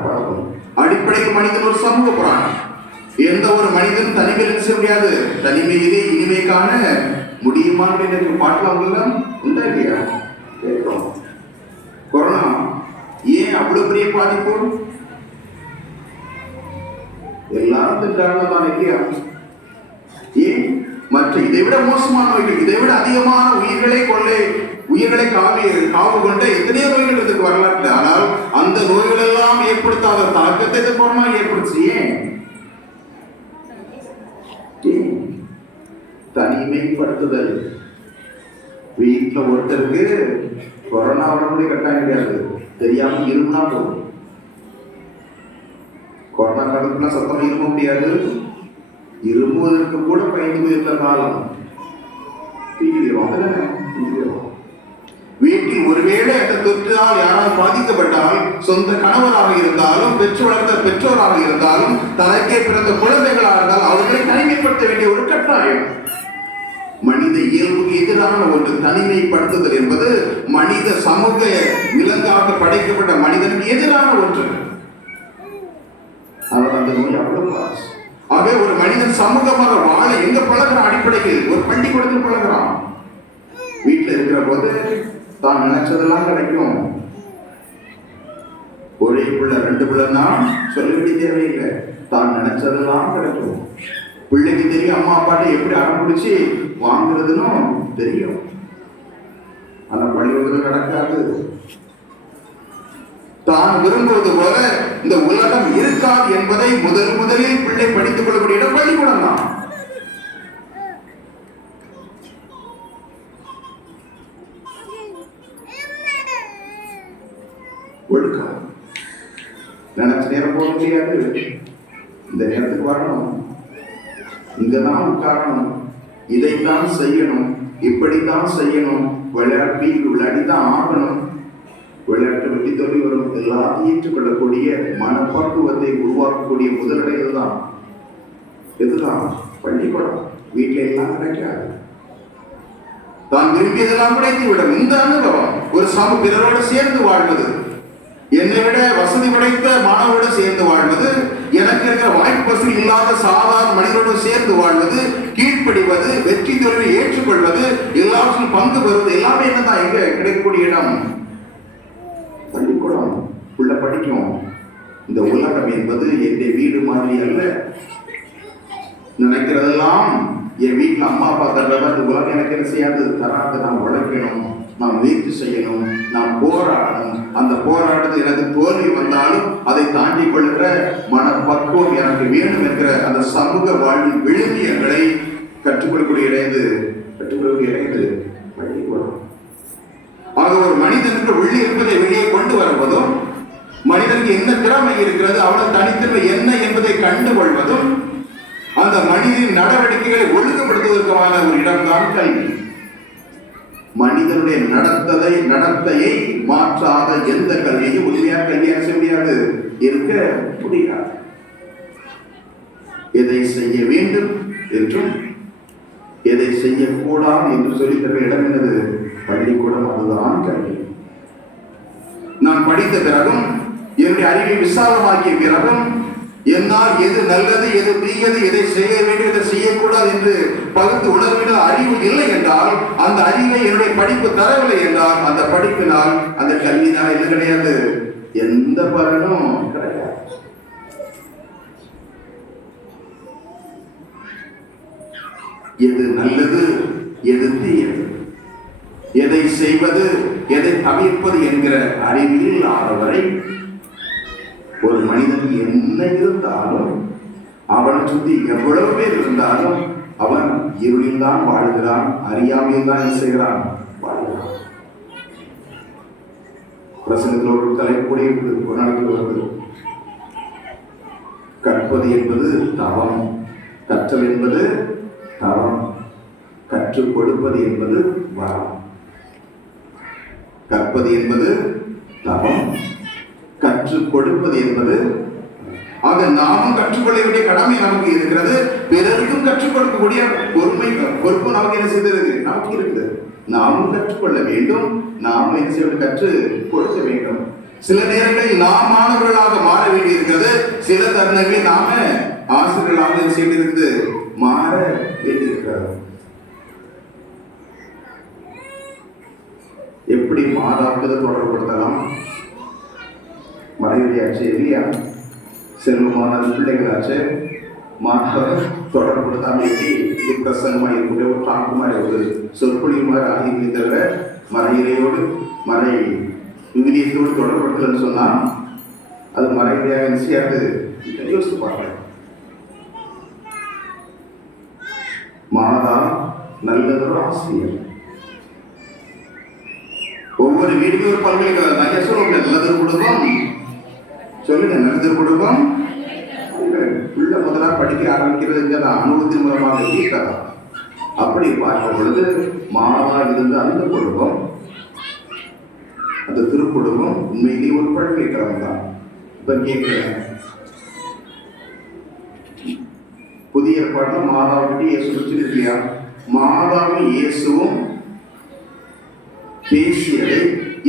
பழகும். அடிப்படையில் மனிதன் ஒரு சமூக பிராணி. எந்த ஒரு மனிதன் தனிமையில் செய்ய முடியாது. தனிமையிலே இனிமை காண முடியுமா என்று பாட்டில் அவங்கெல்லாம் உண்டா இல்லையா? கேட்கிறோம். கொரோனா ஏன் அவ்வளவு பெரிய பாதிப்பு? எல்லாரும் திட்டாங்க தான் இல்லையா? ஏன் மற்ற இதை விட மோசமான நோய்கள், இதை விட அதிகமான உயிர்களை காவு கொண்ட எத்தனையோ நோய்கள் இருக்கு வரலாற்று. ஆனால் அந்த நோய்கள் எல்லாம் ஏற்படுத்தாத தாக்கத்தை கொரோனா ஏற்படுச்சு. ஏன்? தனிமைப்படுத்துதல். வீட்டுல ஒருத்தருக்கு கொரோனா வரக்கூடிய கட்டாயம் கிடையாது, தெரியாம இருமுனா போதும். கொரோனா காலத்துக்குலாம் சத்தமா இருக்க முடியாது, இருமுவதற்கு கூட பயந்து போயிருந்த காலம். வீட்டில் ஒருவேளை அந்த தொற்றினால் யாரால் பாதிக்கப்பட்டால், சொந்த கணவராக இருந்தாலும், பெற்றோராக இருந்தாலும், தனக்கே பிறந்த குழந்தைகளாக இருந்தால் அவர்களை தனிமைப்படுத்த வேண்டிய ஒரு கட்டாயம். மனித இயல்புக்கு எதிரான ஒன்று தனிமைப்படுத்துதல் என்பது மனித சமூக விலங்காக படைக்கப்பட்ட மனிதனுக்கு எதிரான ஒன்று. அவர் அந்த நோய் அவ்வளவு. ஆகவே ஒரு மனிதன் சமூகமாக வாழ எங்க பழகிறான்? அடிப்படையில் ஒரு பள்ளிக்கூடத்தில் பழகிறான். வீட்டில் இருக்கிற போது தான் நினைச்சதெல்லாம் கிடைக்கும். ஒரே பிள்ளை 2 பிள்ளைன்னா சொல்ல வேண்டிய தேவையில்லை, தான் நினைச்சதெல்லாம் கிடைக்கும். பிள்ளைக்கு தெரியும் அம்மா அப்பாட்ட எப்படி அடம்பிடிச்சு வாங்குறதுன்னு தெரியும். ஆனா பள்ளிக்கூடத்தில் நடக்காது. தான் விரும்புவது போல இந்த உலகம் இருக்காது என்பதை முதலில் பிள்ளை படித்துக் கொள்ளக்கூடிய இடம் பள்ளிக்கூடம் தான். ஒழுக்கம். நினைச்ச நேரம் போக முடியாது, இந்த நேரத்துக்கு வரணும், இங்கதான் உட்காரணும், இதைத்தான் செய்யணும், இப்படித்தான் செய்யணும், விளையாடிதான் ஆகணும். விளையாட்டு வெட்டி தொழில் வரும் எல்லாத்தையும் ஏற்றுக்கொள்ளக்கூடிய மனப்பக்குவத்தை உருவாக்கக்கூடிய முதலடைகள் தான் எதுதான்? பள்ளிக்கூடம். வீட்டில எல்லாம் கிடைக்காது. தான் விரும்பியதெல்லாம் கிடைத்து விடும். இந்த அனுபவம் ஒரு பிறரோடு சேர்ந்து வாழ்வது, என்னை விட வசதி படைத்த மாணவரோடு சேர்ந்து வாழ்வது, எனக்கு இருக்கிற வாய்ப்பு வசதி இல்லாத சாதாரண மனிதரோடு சேர்ந்து வாழ்வது, கீழ்ப்படிவது, வெற்றி தோல்வியை ஏற்றுக்கொள்வது, எல்லாவற்றிலும் பங்கு பெறுவது, எல்லாமே என்னதான் எங்க கிடைக்கக்கூடிய இடம்? பள்ளிக்கூடம். உள்ள படிக்கும். இந்த உலகம் என்பது என்னுடைய வீடு மாதிரி அல்ல. நினைக்கிறதெல்லாம் என் வீட்டில் அம்மா அப்பா தர்றவன் இந்த உலகம் எனக்கு என்ன செய்யாது, தராது. நாம் உழைக்கணும், நாம் முயற்சி செய்யணும், நாம் போராடணும். அந்த போராட்டத்தில் எனக்கு தோல்வி வந்தாலும் அதை தாண்டி கொள்கிற மனப்பக்குவம் எனக்கு வேணும் என்கிற அந்த சமூக வாழ்வின் விழுமியங்களை கற்றுக்கொள்ளக்கூடிய இடையது பள்ளிக்கூடம். ஆக ஒரு மனிதனுக்கு உள்ளே இருப்பதை வெளியே கொண்டு வருவதும், மனிதனுக்கு என்ன திறமை இருக்கிறது, அவனது தனித்திறமை என்ன என்பதை கண்டுகொள்வதும், அந்த மனிதனின் நடவடிக்கைகளை ஒழுங்குபடுத்துவதற்கான ஒரு இடம்தான் கல்வி. மனிதனுடைய நடத்தையை மாற்றாத எந்த கல்வியும் உண்மையாக கல்வியாக செய்ய முடியாது, இருக்க முடியாது. எதை செய்ய வேண்டும் என்றும் எதை செய்யக்கூடாது என்று சொல்லித்தர இடம் என்னது? பள்ளிக்கூடம். அதுதான் கல்வி. நான் படித்த பிறகும், என்னுடைய அறிவை விசாலமாக்கிய பிறகும், என்னால் எது நல்லது, எது தீயது, எதை செய்ய வேண்டும், எதை செய்யக்கூடாது என்று பகுத்து உணர்விட அறிவு இல்லை என்றால், அந்த அறிவை என்னுடைய படிப்பு தரவில்லை என்றால், அந்த படிப்பினால், அந்த கல்வினால் என்ன கிடையாது? எந்த பலனும் கிடையாது. எது நல்லது, எது தீயது, எதை செய்வது, எதை தவிர்ப்பது என்கிற அறிவில் ஆனவரை ஒரு மனிதன் என்ன இருந்தாலும், அவனை சுற்றி எவ்வளவு பேர் இருந்தாலும், அவன் இருளில் தான் வாழ்கிறான், அறியாமையில் தான் என்ன செய்கிறான்? வாழ்கிறான். பிரசங்கத்தில் ஒரு தலைப்புடைய ஒரு நாளைக்கு வருது, கற்பது என்பது தவம், கற்றல் என்பது தவம், கற்றுக் கொடுப்பது என்பது வரம். கற்பது என்பது தவம், கற்றுக் கொடுப்பது என்பது, ஆக நாமும் கற்றுக்கொள்ள வேண்டிய கடமை நமக்கு இருக்கிறது. பிறருக்கும் கற்றுக் கொடுக்கக்கூடிய பொறுப்பு நமக்கு என்ன செய்திருக்கு? நமக்கு இருக்குது. நாமும் கற்றுக்கொள்ள வேண்டும், நாமும் என்ன செய்ய கற்றுக் கொடுக்க வேண்டும். சில நேரங்களில் நாம் மாணவர்களாக மாற வேண்டி இருக்கிறது, சில தருணங்களில் நாம ஆசிரியர்களாக செய்திருந்து மாற வேண்டியிருக்கிறது. எப்படி மாதாவுக்கு தொடர்புபடுத்தலாம்? மனைவியாச்சு இல்லையா, செல்வமான பிள்ளைகளாச்சு, மாதாவை தொடர்புபடுத்தாம எப்படி பிரசங்கமாக இருக்கக்கூடிய ஒரு டாக்கு மாதிரி ஒரு சொற்பொழிவு மாதிரி ஆகிய தவிர மறையிலையோடு மறை விவிலியத்தோடு தொடர்புபடுத்தலன்னு சொன்னால் அது மறைவியாக நிச்சயாது. யோசித்து பார்க்க, மாதா நல்லதொரு ஆசிரியர். ஒவ்வொரு வீடுக்கும் ஒரு பல்கலைக்கழகம். நான் சொல்லுங்க, நல்லது குடும்பம் சொல்லுங்க, நல்லது குடும்பம். உள்ள முதலாக படிக்க ஆரம்பிக்கிறது அனுபவத்தின் மூலமாக கேட்கலாம். அப்படி பார்க்கும் பொழுது மாதா இருந்த அந்த குடும்பம், அந்த திருக்குடும்பம் உண்மையிலேயே ஒரு பல்கலைக்கழகம் தான். இப்ப கேட்கிறேன், புதிய ஏற்பாடுல மாதாவுக்கு இயேசு இல்லையா? மாதாவும் இயேசுவும் பேசியதை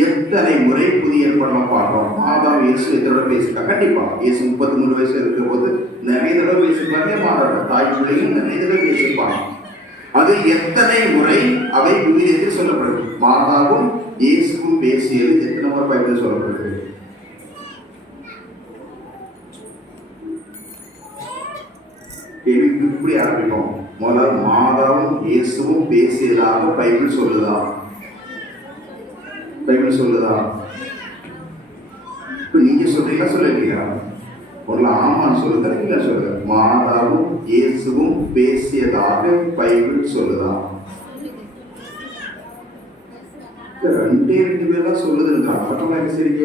எத்தனை முறை புதிய ஏற்பாடுல பார்க்கிறோம். மாதாவும் இயேசு எத்தனை பேசியிருக்காங்க? கண்டிப்பா இயேசு 33 வயசு இருக்கிற போது நிறைய தடவை பேசியிருப்பாங்க. மாதாவோட தாய் பிள்ளையும் நிறைய தடவை பேசியிருப்பாங்க. அது எத்தனை முறை அவை விவிலியத்தில் சொல்லப்படுது? மாதாவும் இயேசுவும் பேசியது எத்தனை முறை பைபிளில் சொல்லப்படுது? இப்படி ஆரம்பிக்கும். முதல்ல மாதாவும் இயேசுவும் பேசியதாக பைபிள் சொல்லுதா? பைபிள் சொல்லுதா? நீங்க சொல்றீங்களா சொல்லலையா? ஆமான்னு சொல்லுங்க, இல்ல சொல்லுங்க. மாதாவும் இயேசுவும் பேசியதாக பைபிள் சொல்லுதா? ரெண்டு பேர் தான் சொல்லுதுன்றா. மற்றவங்க சரிங்க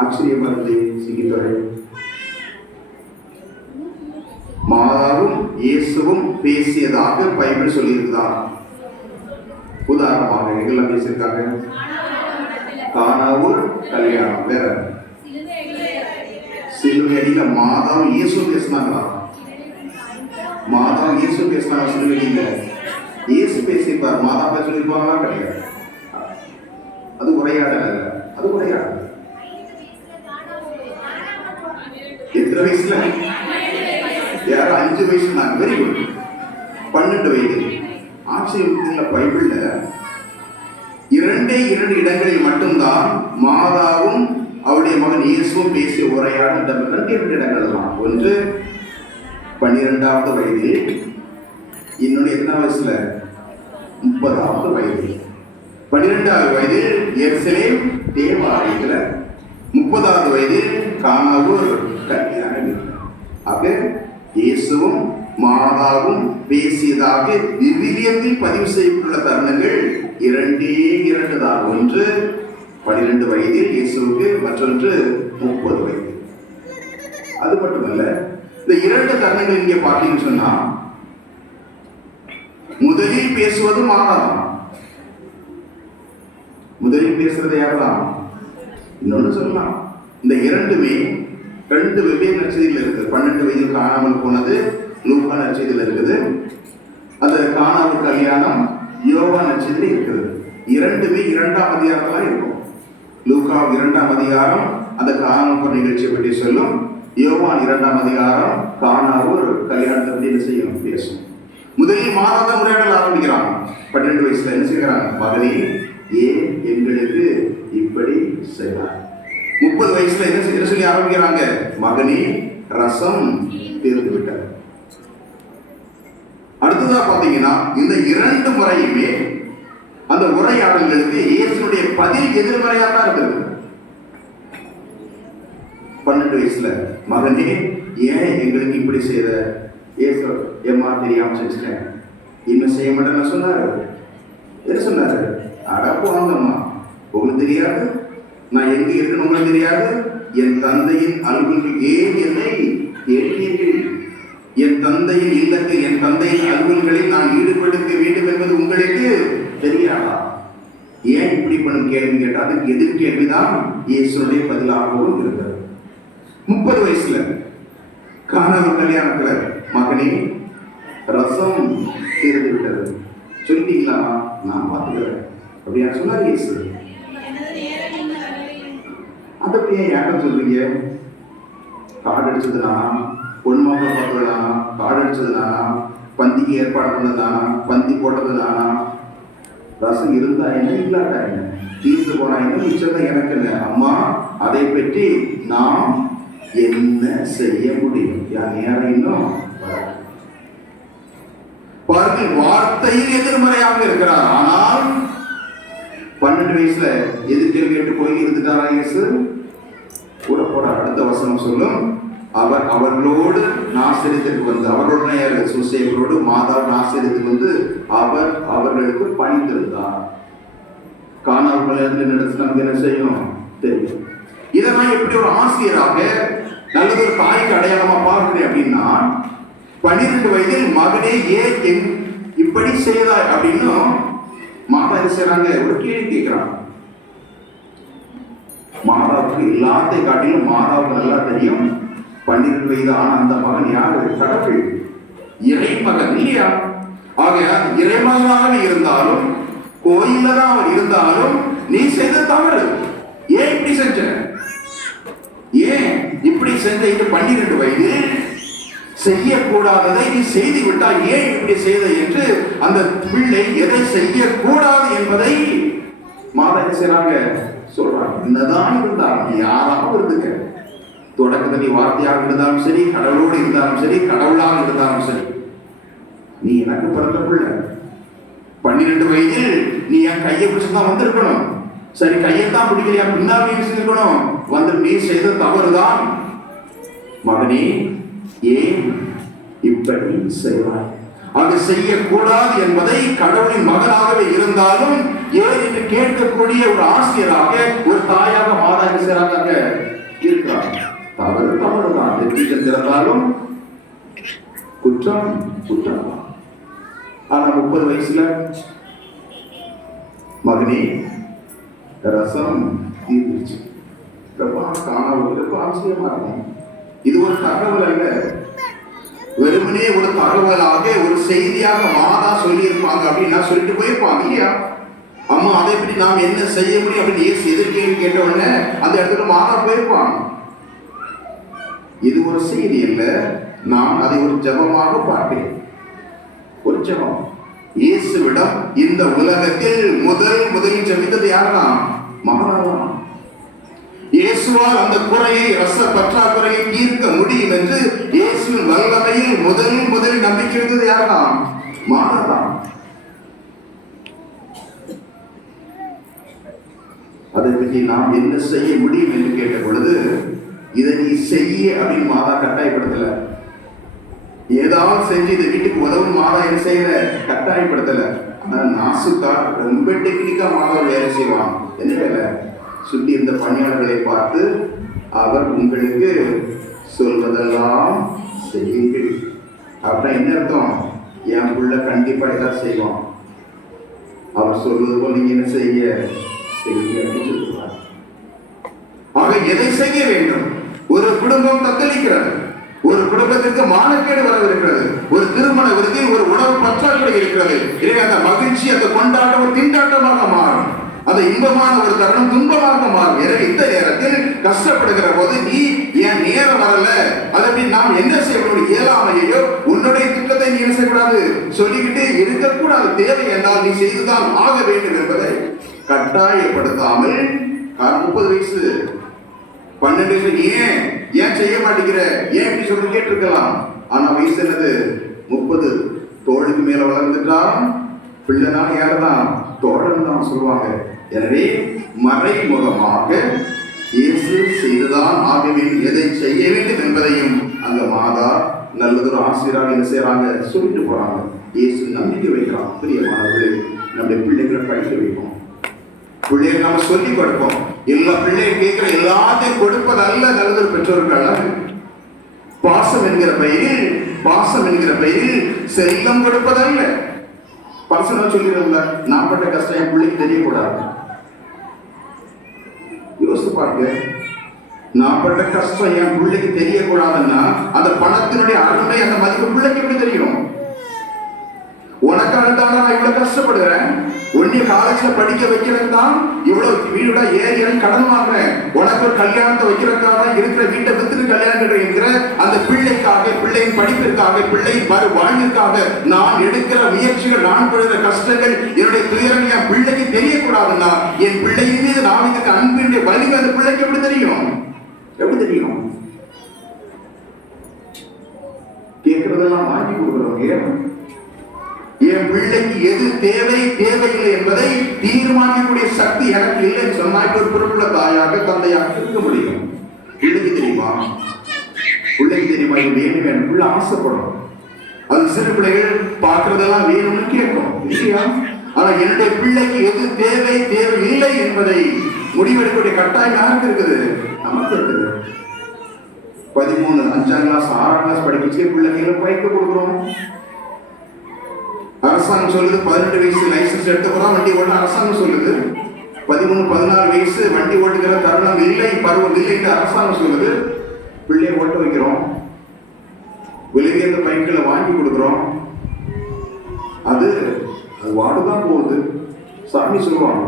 ஆச்சரியமா இருந்து சிங்கித்தோரை. மாதாவும் இயேசுவும் பேசியதாக பைபிள் சொல்லியிருந்தா? உதாரணமாக எங்கெல்லாம் பேசியிருக்காங்க? கானாவூர் கல்யாணம், வேற சிலுவை அடியில மாதாவும் இயேசுவும் பேசினாங்களா? மாதாவும் இயேசு பேசினாங்க சிலுவை அடியில. இயேசு பேசியிருப்பார், மாதா பேச சொல்லியிருப்பாங்களா? கிடையாது. அது உரையாடல் அல்ல. அது உரையாடல். எத்தனை வயசுல? யாரும் 5 வயசு நான் வெரி குட். 12 வயது. ஆச்சரியம், பைபிள்ல 2 இடங்களில் மட்டும்தான் மாதாவும் அவருடைய மகன் இயேசுவும் பேசிய உரையாடல். 2 இடங்கள் தான். ஒன்று 12வது வயதில், இன்னொன்று எத்தனை வயசுல? 30வது வயதில். 12வது வயதில் எருசலேம் தேவாலயத்துல, 30வது வயதில் கானாவூர் கல்யாணம். ஆக இயேசுவும் மாதாவும் பேசியதாக விவிலியத்தில் பதிவு செய்யப்பட்டுள்ள தருணங்கள் 2 தான். ஒன்று 12 வயதில் இயேசுவுக்கு, மற்றொன்று 30 வயது. அது மட்டுமல்ல, இந்த 2 தருணங்கள் இங்கே பார்த்தீங்கன்னு சொன்னா, முதலில் பேசுவது மாதாதான். முதலில் பேசுறது யாருதான்? இன்னொன்னு சொல்லலாம், இந்த 2மே 2 வெவ்வேறு நற்செய்தியில் இருக்குது. 12 வயதில் காணாமல் போனது லூக்கா நற்செய்தியில் இருக்குது. அந்த கானாவூர் கல்யாணம் யோவான் நற்செய்தியில் இருக்குது. 2மே 2ஆம் அதிகாரத்துல இருக்கும். லூக்கா 2ஆம் அதிகாரம் அந்த கானாவூர் நிகழ்ச்சியை பற்றி சொல்லும். யோவான் 2ஆம் அதிகாரம் கானாவூர் கல்யாணத்தை பற்றி என்ன செய்யணும், பேசும். முதலில் மாதாத உரையாடல் ஆரம்பிக்கிறாங்க. 12 வயசுல என்ன செய்கிறாங்க? மகனே, ஏன் எங்களுக்கு இப்படி செய்தார்? 30 வயசுல என்ன சொல்லி ஆரம்பிக்கிறாங்க? மகனே, ரசம் தீர்ந்து விட்டார். அடுத்ததா பாத்தீங்கன்னா, இந்த 2 முறையுமே அந்த உரையாடல்களுக்கு இயேசுனுடைய பதில் எதிர்மறையாக தான் இருக்குது. 12 வயசுல மகனே, ஏன் எங்களுக்கு இப்படி செய்த? இயேசு, ஏமா தெரியாம செஞ்சுட்டேன், இன்னும் செய்ய மாட்டேன்னு சொன்னாரு. என்ன சொன்னாரு? அட போங்கம்மா, உங்களுக்கு தெரியாது நான் எங்க இருக்கணும், உங்களுக்கு தெரியாது. என் தந்தையின் அலுவல்கள் ஏன் என்னை கேட்டீர்கள்? என் தந்தையின் இல்லத்தில், என் தந்தையின் அலுவல்களில் நான் ஈடுபடுத்த வேண்டும் என்பது உங்களுக்கு தெரியாதா? ஏன் இப்படி பண்ணும் கேள்வி கேட்டா, அதுக்கு எதிர் கேள்விதான் இயேசுடைய பதிலாகவும் இருக்கிறது. 30 வயசுல கானாவூர் கல்யாணத்துல, மகனே, ரசம் தீர்ந்து விட்டது, சொல்லிட்டீங்களா? நான் பார்த்துக்கிறேன் அப்படியா சொன்னார் இயேசு. அதை அப்படியே யாரும் சொல்றீங்க? காடு அடிச்சதுனானா, பொன்மாப்பிள்ள பார்த்ததுனானா, காடு அடிச்சதுனானா, பந்திக்கு ஏற்பாடு பண்ணதானா, பந்தி போட்டதுனானா, ரசம் இருந்தா என்ன, இல்லாட்டா என்ன, தீர்ந்து போனா என்ன, மிச்சம் எனக்கு என்ன? அம்மா, அதை பற்றி நாம் என்ன செய்ய முடியும்? யாரும் இன்னும் பாருங்கள், வார்த்தையில் எதிர்மறையாக இருக்கிறார். ஆனால் 12 வயசுல எதிர்கேள்வி கேட்டு போய் இருந்துட்டாரா இயேசு? கூட போட அடுத்த வசனம் சொல்லும், அவர் அவர்களோடு நாசரேத்துக்கு வந்து, அவர்களுடைய சுசேவரோடு மாதாவின் நாசரேத்துக்கு வந்து அவர் அவர்களுக்கு பணிந்திருந்தார். கானாவூர் கல்யாணத்தில் நடத்தி நமக்கு என்ன செய்யும் தெரியும். இதை நான் எப்படி ஒரு ஆசிரியராக நல்லது ஒரு தாய்க்கு அடையாளமா பார்க்கிறேன் அப்படின்னா, 12 வயதில் மகனே ஏன் இப்படி செய்தாய் அப்படின்னு மாதா என்ன செய்யறாங்க? ஒரு கேள்வி கேட்கிறாங்க. மாதாவுக்கு எல்லாத்தையும் காட்டிலும் மாதாவுக்கு நல்லா தெரியும் 12 வயது ஆன அந்த மகன் யாரு? கடவுள், இறைமகன் இல்லையா? ஆகையால் இறைமகனாக இருந்தாலும், கோயில்ல தான் அவர் இருந்தாலும், நீ செய்த தவறு. ஏன் இப்படி செஞ்ச? ஏன் இப்படி செஞ்ச? இது 12 வயது செய்யக்கூடாததை நீ செய்து விட்டால் ஏன் இப்படி செய்த என்று அந்த பிள்ளை எதை செய்யக்கூடாது என்பதை மாதா என்ன செய்றாங்க? சொல்றாங்க. என்னதான் இருந்தாலும், யாராவது இருந்துக்க, தொடக்கத்தில் நீ வார்த்தையாக இருந்தாலும் சரி, கடவுளோடு இருந்தாலும் சரி, கடவுளாக இருந்தாலும் சரி, நீ எனக்கு பிறந்த பிள்ளை. 12 வயதில் நீ என் கையை பிடிச்சுதான் வந்திருக்கணும். சரி, கையைத்தான் பிடிக்கலையா, பின்னாடி இருக்கணும் வந்து, நீ செய்த தவறுதான். மகனே, ஏன் இப்படி செய்வாய்? அது செய்யக்கூடாது என்பதை கடவுளின் மகனாகவே இருந்தாலும் ஏன் என்று கேட்கக்கூடிய ஒரு ஆசிரியராக, ஒரு தாயாக மாதா இருக்கிறாங்க இருக்கிறார். தவறு தவறுதான், வெற்றிகள் திறந்தாலும் குற்றம் குற்றம். ஆனா 30 வயசுல மகனே, ரசம் தீர்ந்துச்சு. காணாமல் ஆச்சரியமா இருக்கும். இது ஒரு தகவல் அல்ல, வெறுமனே ஒரு தகவலாக, ஒரு செய்தியாக மாதா சொல்லி இருப்பாங்க அப்படின்னா சொல்லிட்டு போயிருப்பாங்க இல்லையா? அம்மா அதை எப்படி நாம் என்ன செய்ய முடியும் அப்படின்னு இயேசு எதிர்கேள்வி கேட்ட உடனே அந்த இடத்துல மாதா போயிருப்பான். இது ஒரு செய்தி இல்ல, நான் அதை ஒரு ஜெபமாக பார்ப்பேன். ஒரு ஜெபம். இயேசுவிடம் இந்த உலகத்தில் முதலில் ஜெபித்தது யாரா? மாதாவா. இயேசுவால் அந்த குறையை, ரச பற்றாக்குறையை தீர்க்க முடியும் என்று இயேசுவின் வல்லமையில் முதலில் நம்பிக்கை இருந்தது யாரா? மாதாதான். அதை பற்றி நாம் என்ன செய்ய முடியும் என்று கேட்ட பொழுது, இதை நீ செய்ய அப்படின்னு மாதா கட்டாயப்படுத்தல. ஏதாவது செஞ்சு இந்த வீட்டுக்கு உதவும் மாதா என்ன செய்யற? கட்டாயப்படுத்தல. ஆனா நாசுக்கா ரொம்ப டெக்னிக்கா மாதா வேலை செய்வான். என்ன வேலை? சுற்றி இருந்த பணியாளர்களை பார்த்து, அவர் உங்களுக்கு சொல்வதெல்லாம் செய்யுங்கள். அப்படின்னா என்ன அர்த்தம்? என் புள்ள கண்டிப்பா ஏதாவது செய்வான், அவர் சொல்வது போல் நீங்க என்ன செய்ய சொல்லுவார். ஆக எதை செய்ய வேண்டும்? ஒரு குடும்பம் தத்தளிக்கிறது, ஒரு குடும்பத்திற்கு மானக்கேடு வரவிருக்கிறது, ஒரு திருமண விருதில் ஒரு உணவு பற்றாக்குறை இருக்கிறது. எனவே அந்த மகிழ்ச்சி, அந்த கொண்டாட்டம் ஒரு திண்டாட்டமாக மாறும், அந்த இன்பமான ஒரு தருணம் துன்பமாக மாறும். எனவே இந்த நேரத்தில் கஷ்டப்படுகிற போது நீ என் நேரம் வரல, அதை நாம் என்ன செய்யணும்? இயலாமையோ உன்னுடைய திட்டத்தை நீ என்ன செய்யக்கூடாது? சொல்லிக்கிட்டு இருக்கக்கூடாது. தேவை என்றால் நீ செய்துதான் ஆக வேண்டும் என்பதை கட்டாயப்படுத்தாமல், 30 வயசு 12 வயசு நீ ஏன் செய்ய மாட்டேங்கிற, ஏன் இப்படி சொல்லி கேட்டிருக்கலாம். ஆனா வயசு என்னது? 30. தோளுக்கு மேல வளர்ந்துட்டா பிள்ளைதான் யாருதான்? தோழன் தான் சொல்லுவாங்க. எனவே மறைமுகமாக இயேசு செய்துதான் ஆக வேண்டும், எதை செய்ய வேண்டும் என்பதையும் அந்த மாதா நல்லதொரு ஆசிரியராக என்ன செய்யறாங்க? சொல்லிட்டு போறாங்க. இயேசு நம்பிக்கை வைக்கிறான். பிரியமானவர்களே, நம்முடைய பிள்ளைகளை படிக்க வைப்போம், பிள்ளைகளை நம்ம சொல்லிக் கொடுப்போம். எல்லா பிள்ளையை கேட்கிற எல்லாத்தையும் கொடுப்பது அல்ல நல்லதொரு பெற்றோர்கள். பாசம் என்கிற பெயரில் செல்லம் கொடுப்பதல்ல. பர்சனலா சொல்லிடும்ல, நான் பட்ட கஷ்டம் என் பிள்ளைக்கு தெரியக்கூடாது. யோசித்து பாருங்க, நான் பட்ட கஷ்டம் என் பிள்ளைக்கு தெரியக்கூடாதுன்னா அந்த பணத்தினுடைய அருமை, அந்த மதிப்பு பிள்ளைக்கு எப்படி தெரியும்? உனக்காக தான் நான் இவ்வளவு கஷ்டப்படுகிறேன், உன்னை காலேஜ்ல படிக்க வைக்கிறது தான் இவ்வளவு வீடா ஏறி கடன் வாங்குறேன், உனக்கு ஒரு கல்யாணத்தை வைக்கிறதுக்காக தான் இருக்கிற வீட்டை வித்துட்டு கல்யாணம் என்கிற அந்த பிள்ளைக்காக, பிள்ளையின் படிப்பிற்காக, பிள்ளையின் வாழ்விற்காக நான் எடுக்கிற முயற்சிகள், நான் படுகிற கஷ்டங்கள், என்னுடைய துயரங்கள் என் பிள்ளைக்கு தெரியக்கூடாதுன்னா என் பிள்ளையின் மீது நான் இதுக்கு அன்பின் வலிமை அந்த பிள்ளைக்கு எப்படி தெரியும்? கேட்கறதெல்லாம் வாங்கி கொடுக்குறோம். என் பிள்ளைக்கு எது தேவையில்லை என்பதை தீர்மானிக்கக்கூடிய சக்தி எனக்கு இல்லைன்னு சொன்னா ஒரு பொறுப்புள்ள தாயாக, தந்தையாக இருக்க முடியும். பிள்ளைக்கு தெரியுமா இது வேணும், பிள்ளை ஆசைப்படும். அது சிறு பிள்ளைகள் பார்க்கறதெல்லாம் வேணும்னு கேட்கும் இல்லையா? ஆனா என்னுடைய பிள்ளைக்கு எது தேவையில்லை என்பதை முடிவெடுக்கக்கூடிய கட்டாயம் யாருக்கு இருக்குது? நமக்கு இருக்குது. 13, 5ஆம் கிளாஸ் 6ஆம் கிளாஸ் படிக்க பிள்ளைகளுக்கு பைக்கு கொடுக்குறோம். அரசாங்கம் சொல்லுது 18 வயசு லைசன்ஸ் எடுத்து போறா வண்டி ஓட்ட. அரசாங்கம் சொல்லுது 13, 14 வயசு வண்டி ஓட்டுகிற தருணம் இல்லை, பருவம் இல்லை என்று அரசாங்கம் சொல்லுது. பிள்ளையை ஓட்ட வைக்கிறோம், வெளியே அந்த பைக்களை வாங்கி கொடுக்குறோம். அது வாடுதான் போகுது. சாமி சொல்லுவாங்க,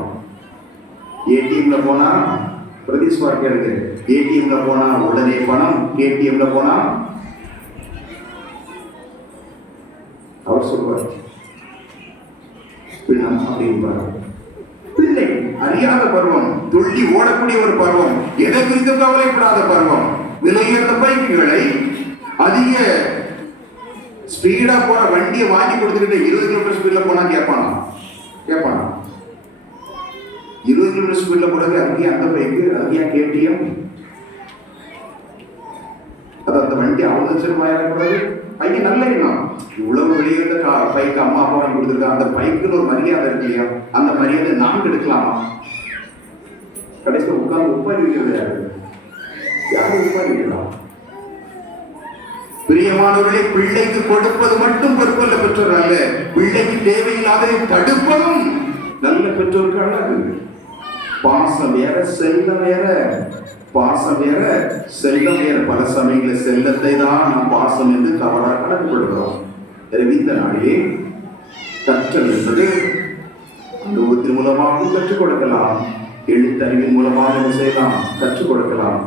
ஏடிஎம்ல போனா பிரதீஷ் பார்க்கிறது, ஏடிஎம்ல போனா உடனே பணம், ஏடிஎம்ல போனா அவர் சொல்வார் பிணம் அப்படின்பார். பிள்ளை அறியாத பருவம், துள்ளி ஓடக்கூடிய ஒரு பருவம், எதை குறித்து கவலைப்படாத பருவம். விலையுயர்ந்த பைக்குகளை, அதிக ஸ்பீடா போற வண்டியை வாங்கி கொடுத்துக்கிட்டு 20 கிலோமீட்டர் ஸ்பீட்ல போனா கேட்பானா? 20 கிலோமீட்டர் ஸ்பீட்ல போறது அதுக்கு அந்த பைக்கு, அதுக்கு கேடிஎம், அது அந்த வண்டி அவதரிச்சிருப்பாரு. பையன் நல்ல எண்ணம், இவ்வளவு வெளியேற பைக்கு அம்மா அப்பா வாங்கி கொடுத்துருக்காங்க, அந்த பைக்குன்னு ஒரு மரியாதை இருக்கு இல்லையா? அந்த மரியாதை நாம் எடுக்கலாமா? கடைசியில் உட்கார்ந்து உப்பாரி இருக்கிறது யாரு உப்பாரி இருக்கலாம்? பிரியமானவர்களே, பிள்ளைக்கு கொடுப்பது மட்டும் பொறுப்பல்ல பெற்றோர் அல்ல, பிள்ளைக்கு தேவையில்லாத தடுப்பதும் நல்ல பெற்றோருக்கு அழகு. பாசம் வேற, செல்லம் வேற. பாசம் வேற, செல்லம் வேற. பல சமயங்களில் செல்லத்தை தான் நாம் பாசம் என்று தவறாக கணக்கு கொடுக்கிறோம். எனவே இந்த நாளிலே கற்றல் என்பது அந்த ஒரு குடும்பத்தின் மூலமாக கற்றுக் கொடுக்கலாம், எழுத்தறிவின் மூலமாக என்ன செய்யலாம், கற்றுக் கொடுக்கலாம்.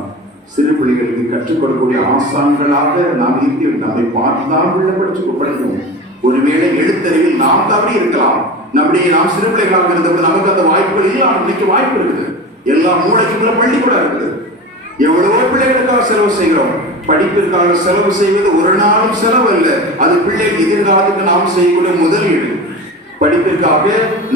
சிறு பிள்ளைகளுக்கு கற்றுக் கொடுக்கக்கூடிய ஆசான்களாக நாம் இருக்கிற நம்மை பார்த்துதான் படிக்கணும். ஒருவேளை எழுத்தறிவில் நாம் தவறி இருக்கலாம். நாம் சிறு பிள்ளைகளாக இருந்தபோது நமக்கு அந்த வாய்ப்புகள் எல்லாம் இன்னைக்கு வாய்ப்பு இருக்குது. எல்லா மூளைக்குள்ள பள்ளிக்கூடம் இருக்குது. எவ்வளவோ பிள்ளைகளுக்காக செலவு செய்கிறோம். படிப்பிற்காக செலவு செய்வது ஒரு நாளும் செலவு அல்ல, அது பிள்ளைகள் எதிர்காலத்துக்கு நாம் செய்யக்கூடிய முதலீடு. படிப்பிற்காக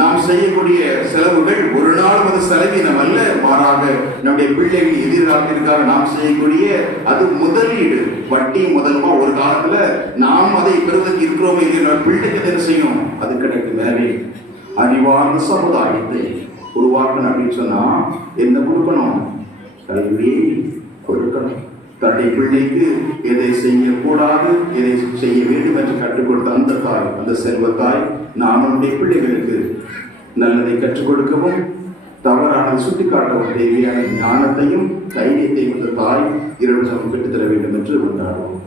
நாம் செய்யக்கூடிய செலவுகள் ஒரு நாளும் அது செலவினம் அல்ல, மாறாக நம்முடைய பிள்ளைகள் எதிர்காலத்திற்காக நாம் செய்யக்கூடிய அது முதலீடு. வட்டி முதலமா ஒரு காலத்துல நாம் அதை பெறுவதற்கு இருக்கிறோமே இல்லையா, பிள்ளைக்கு என்ன செய்யணும், அது கிடைக்கும். எனவே அறிவார்ந்த சமுதாயத்தை உருவாக்கணும் அப்படின்னு சொன்னா என்ன கொடுக்கணும், கல்வியை கொடுக்கணும். தன்னுடைய பிள்ளைக்கு எதை செய்யக்கூடாது, எதை செய்ய வேண்டும் என்று கற்றுக் கொடுத்த அந்த தாய், அந்த செல்வத்தாய், நான் நம்முடைய பிள்ளைகளுக்கு நல்லதை கற்றுக் கொடுக்கவும் தவறானதை சுட்டிக்காட்டவும் தேவையான ஞானத்தையும் தைரியத்தையும் இந்த தாய் இரவு பெற்றுத்தர வேண்டும் என்று கொண்டாடுவோம்.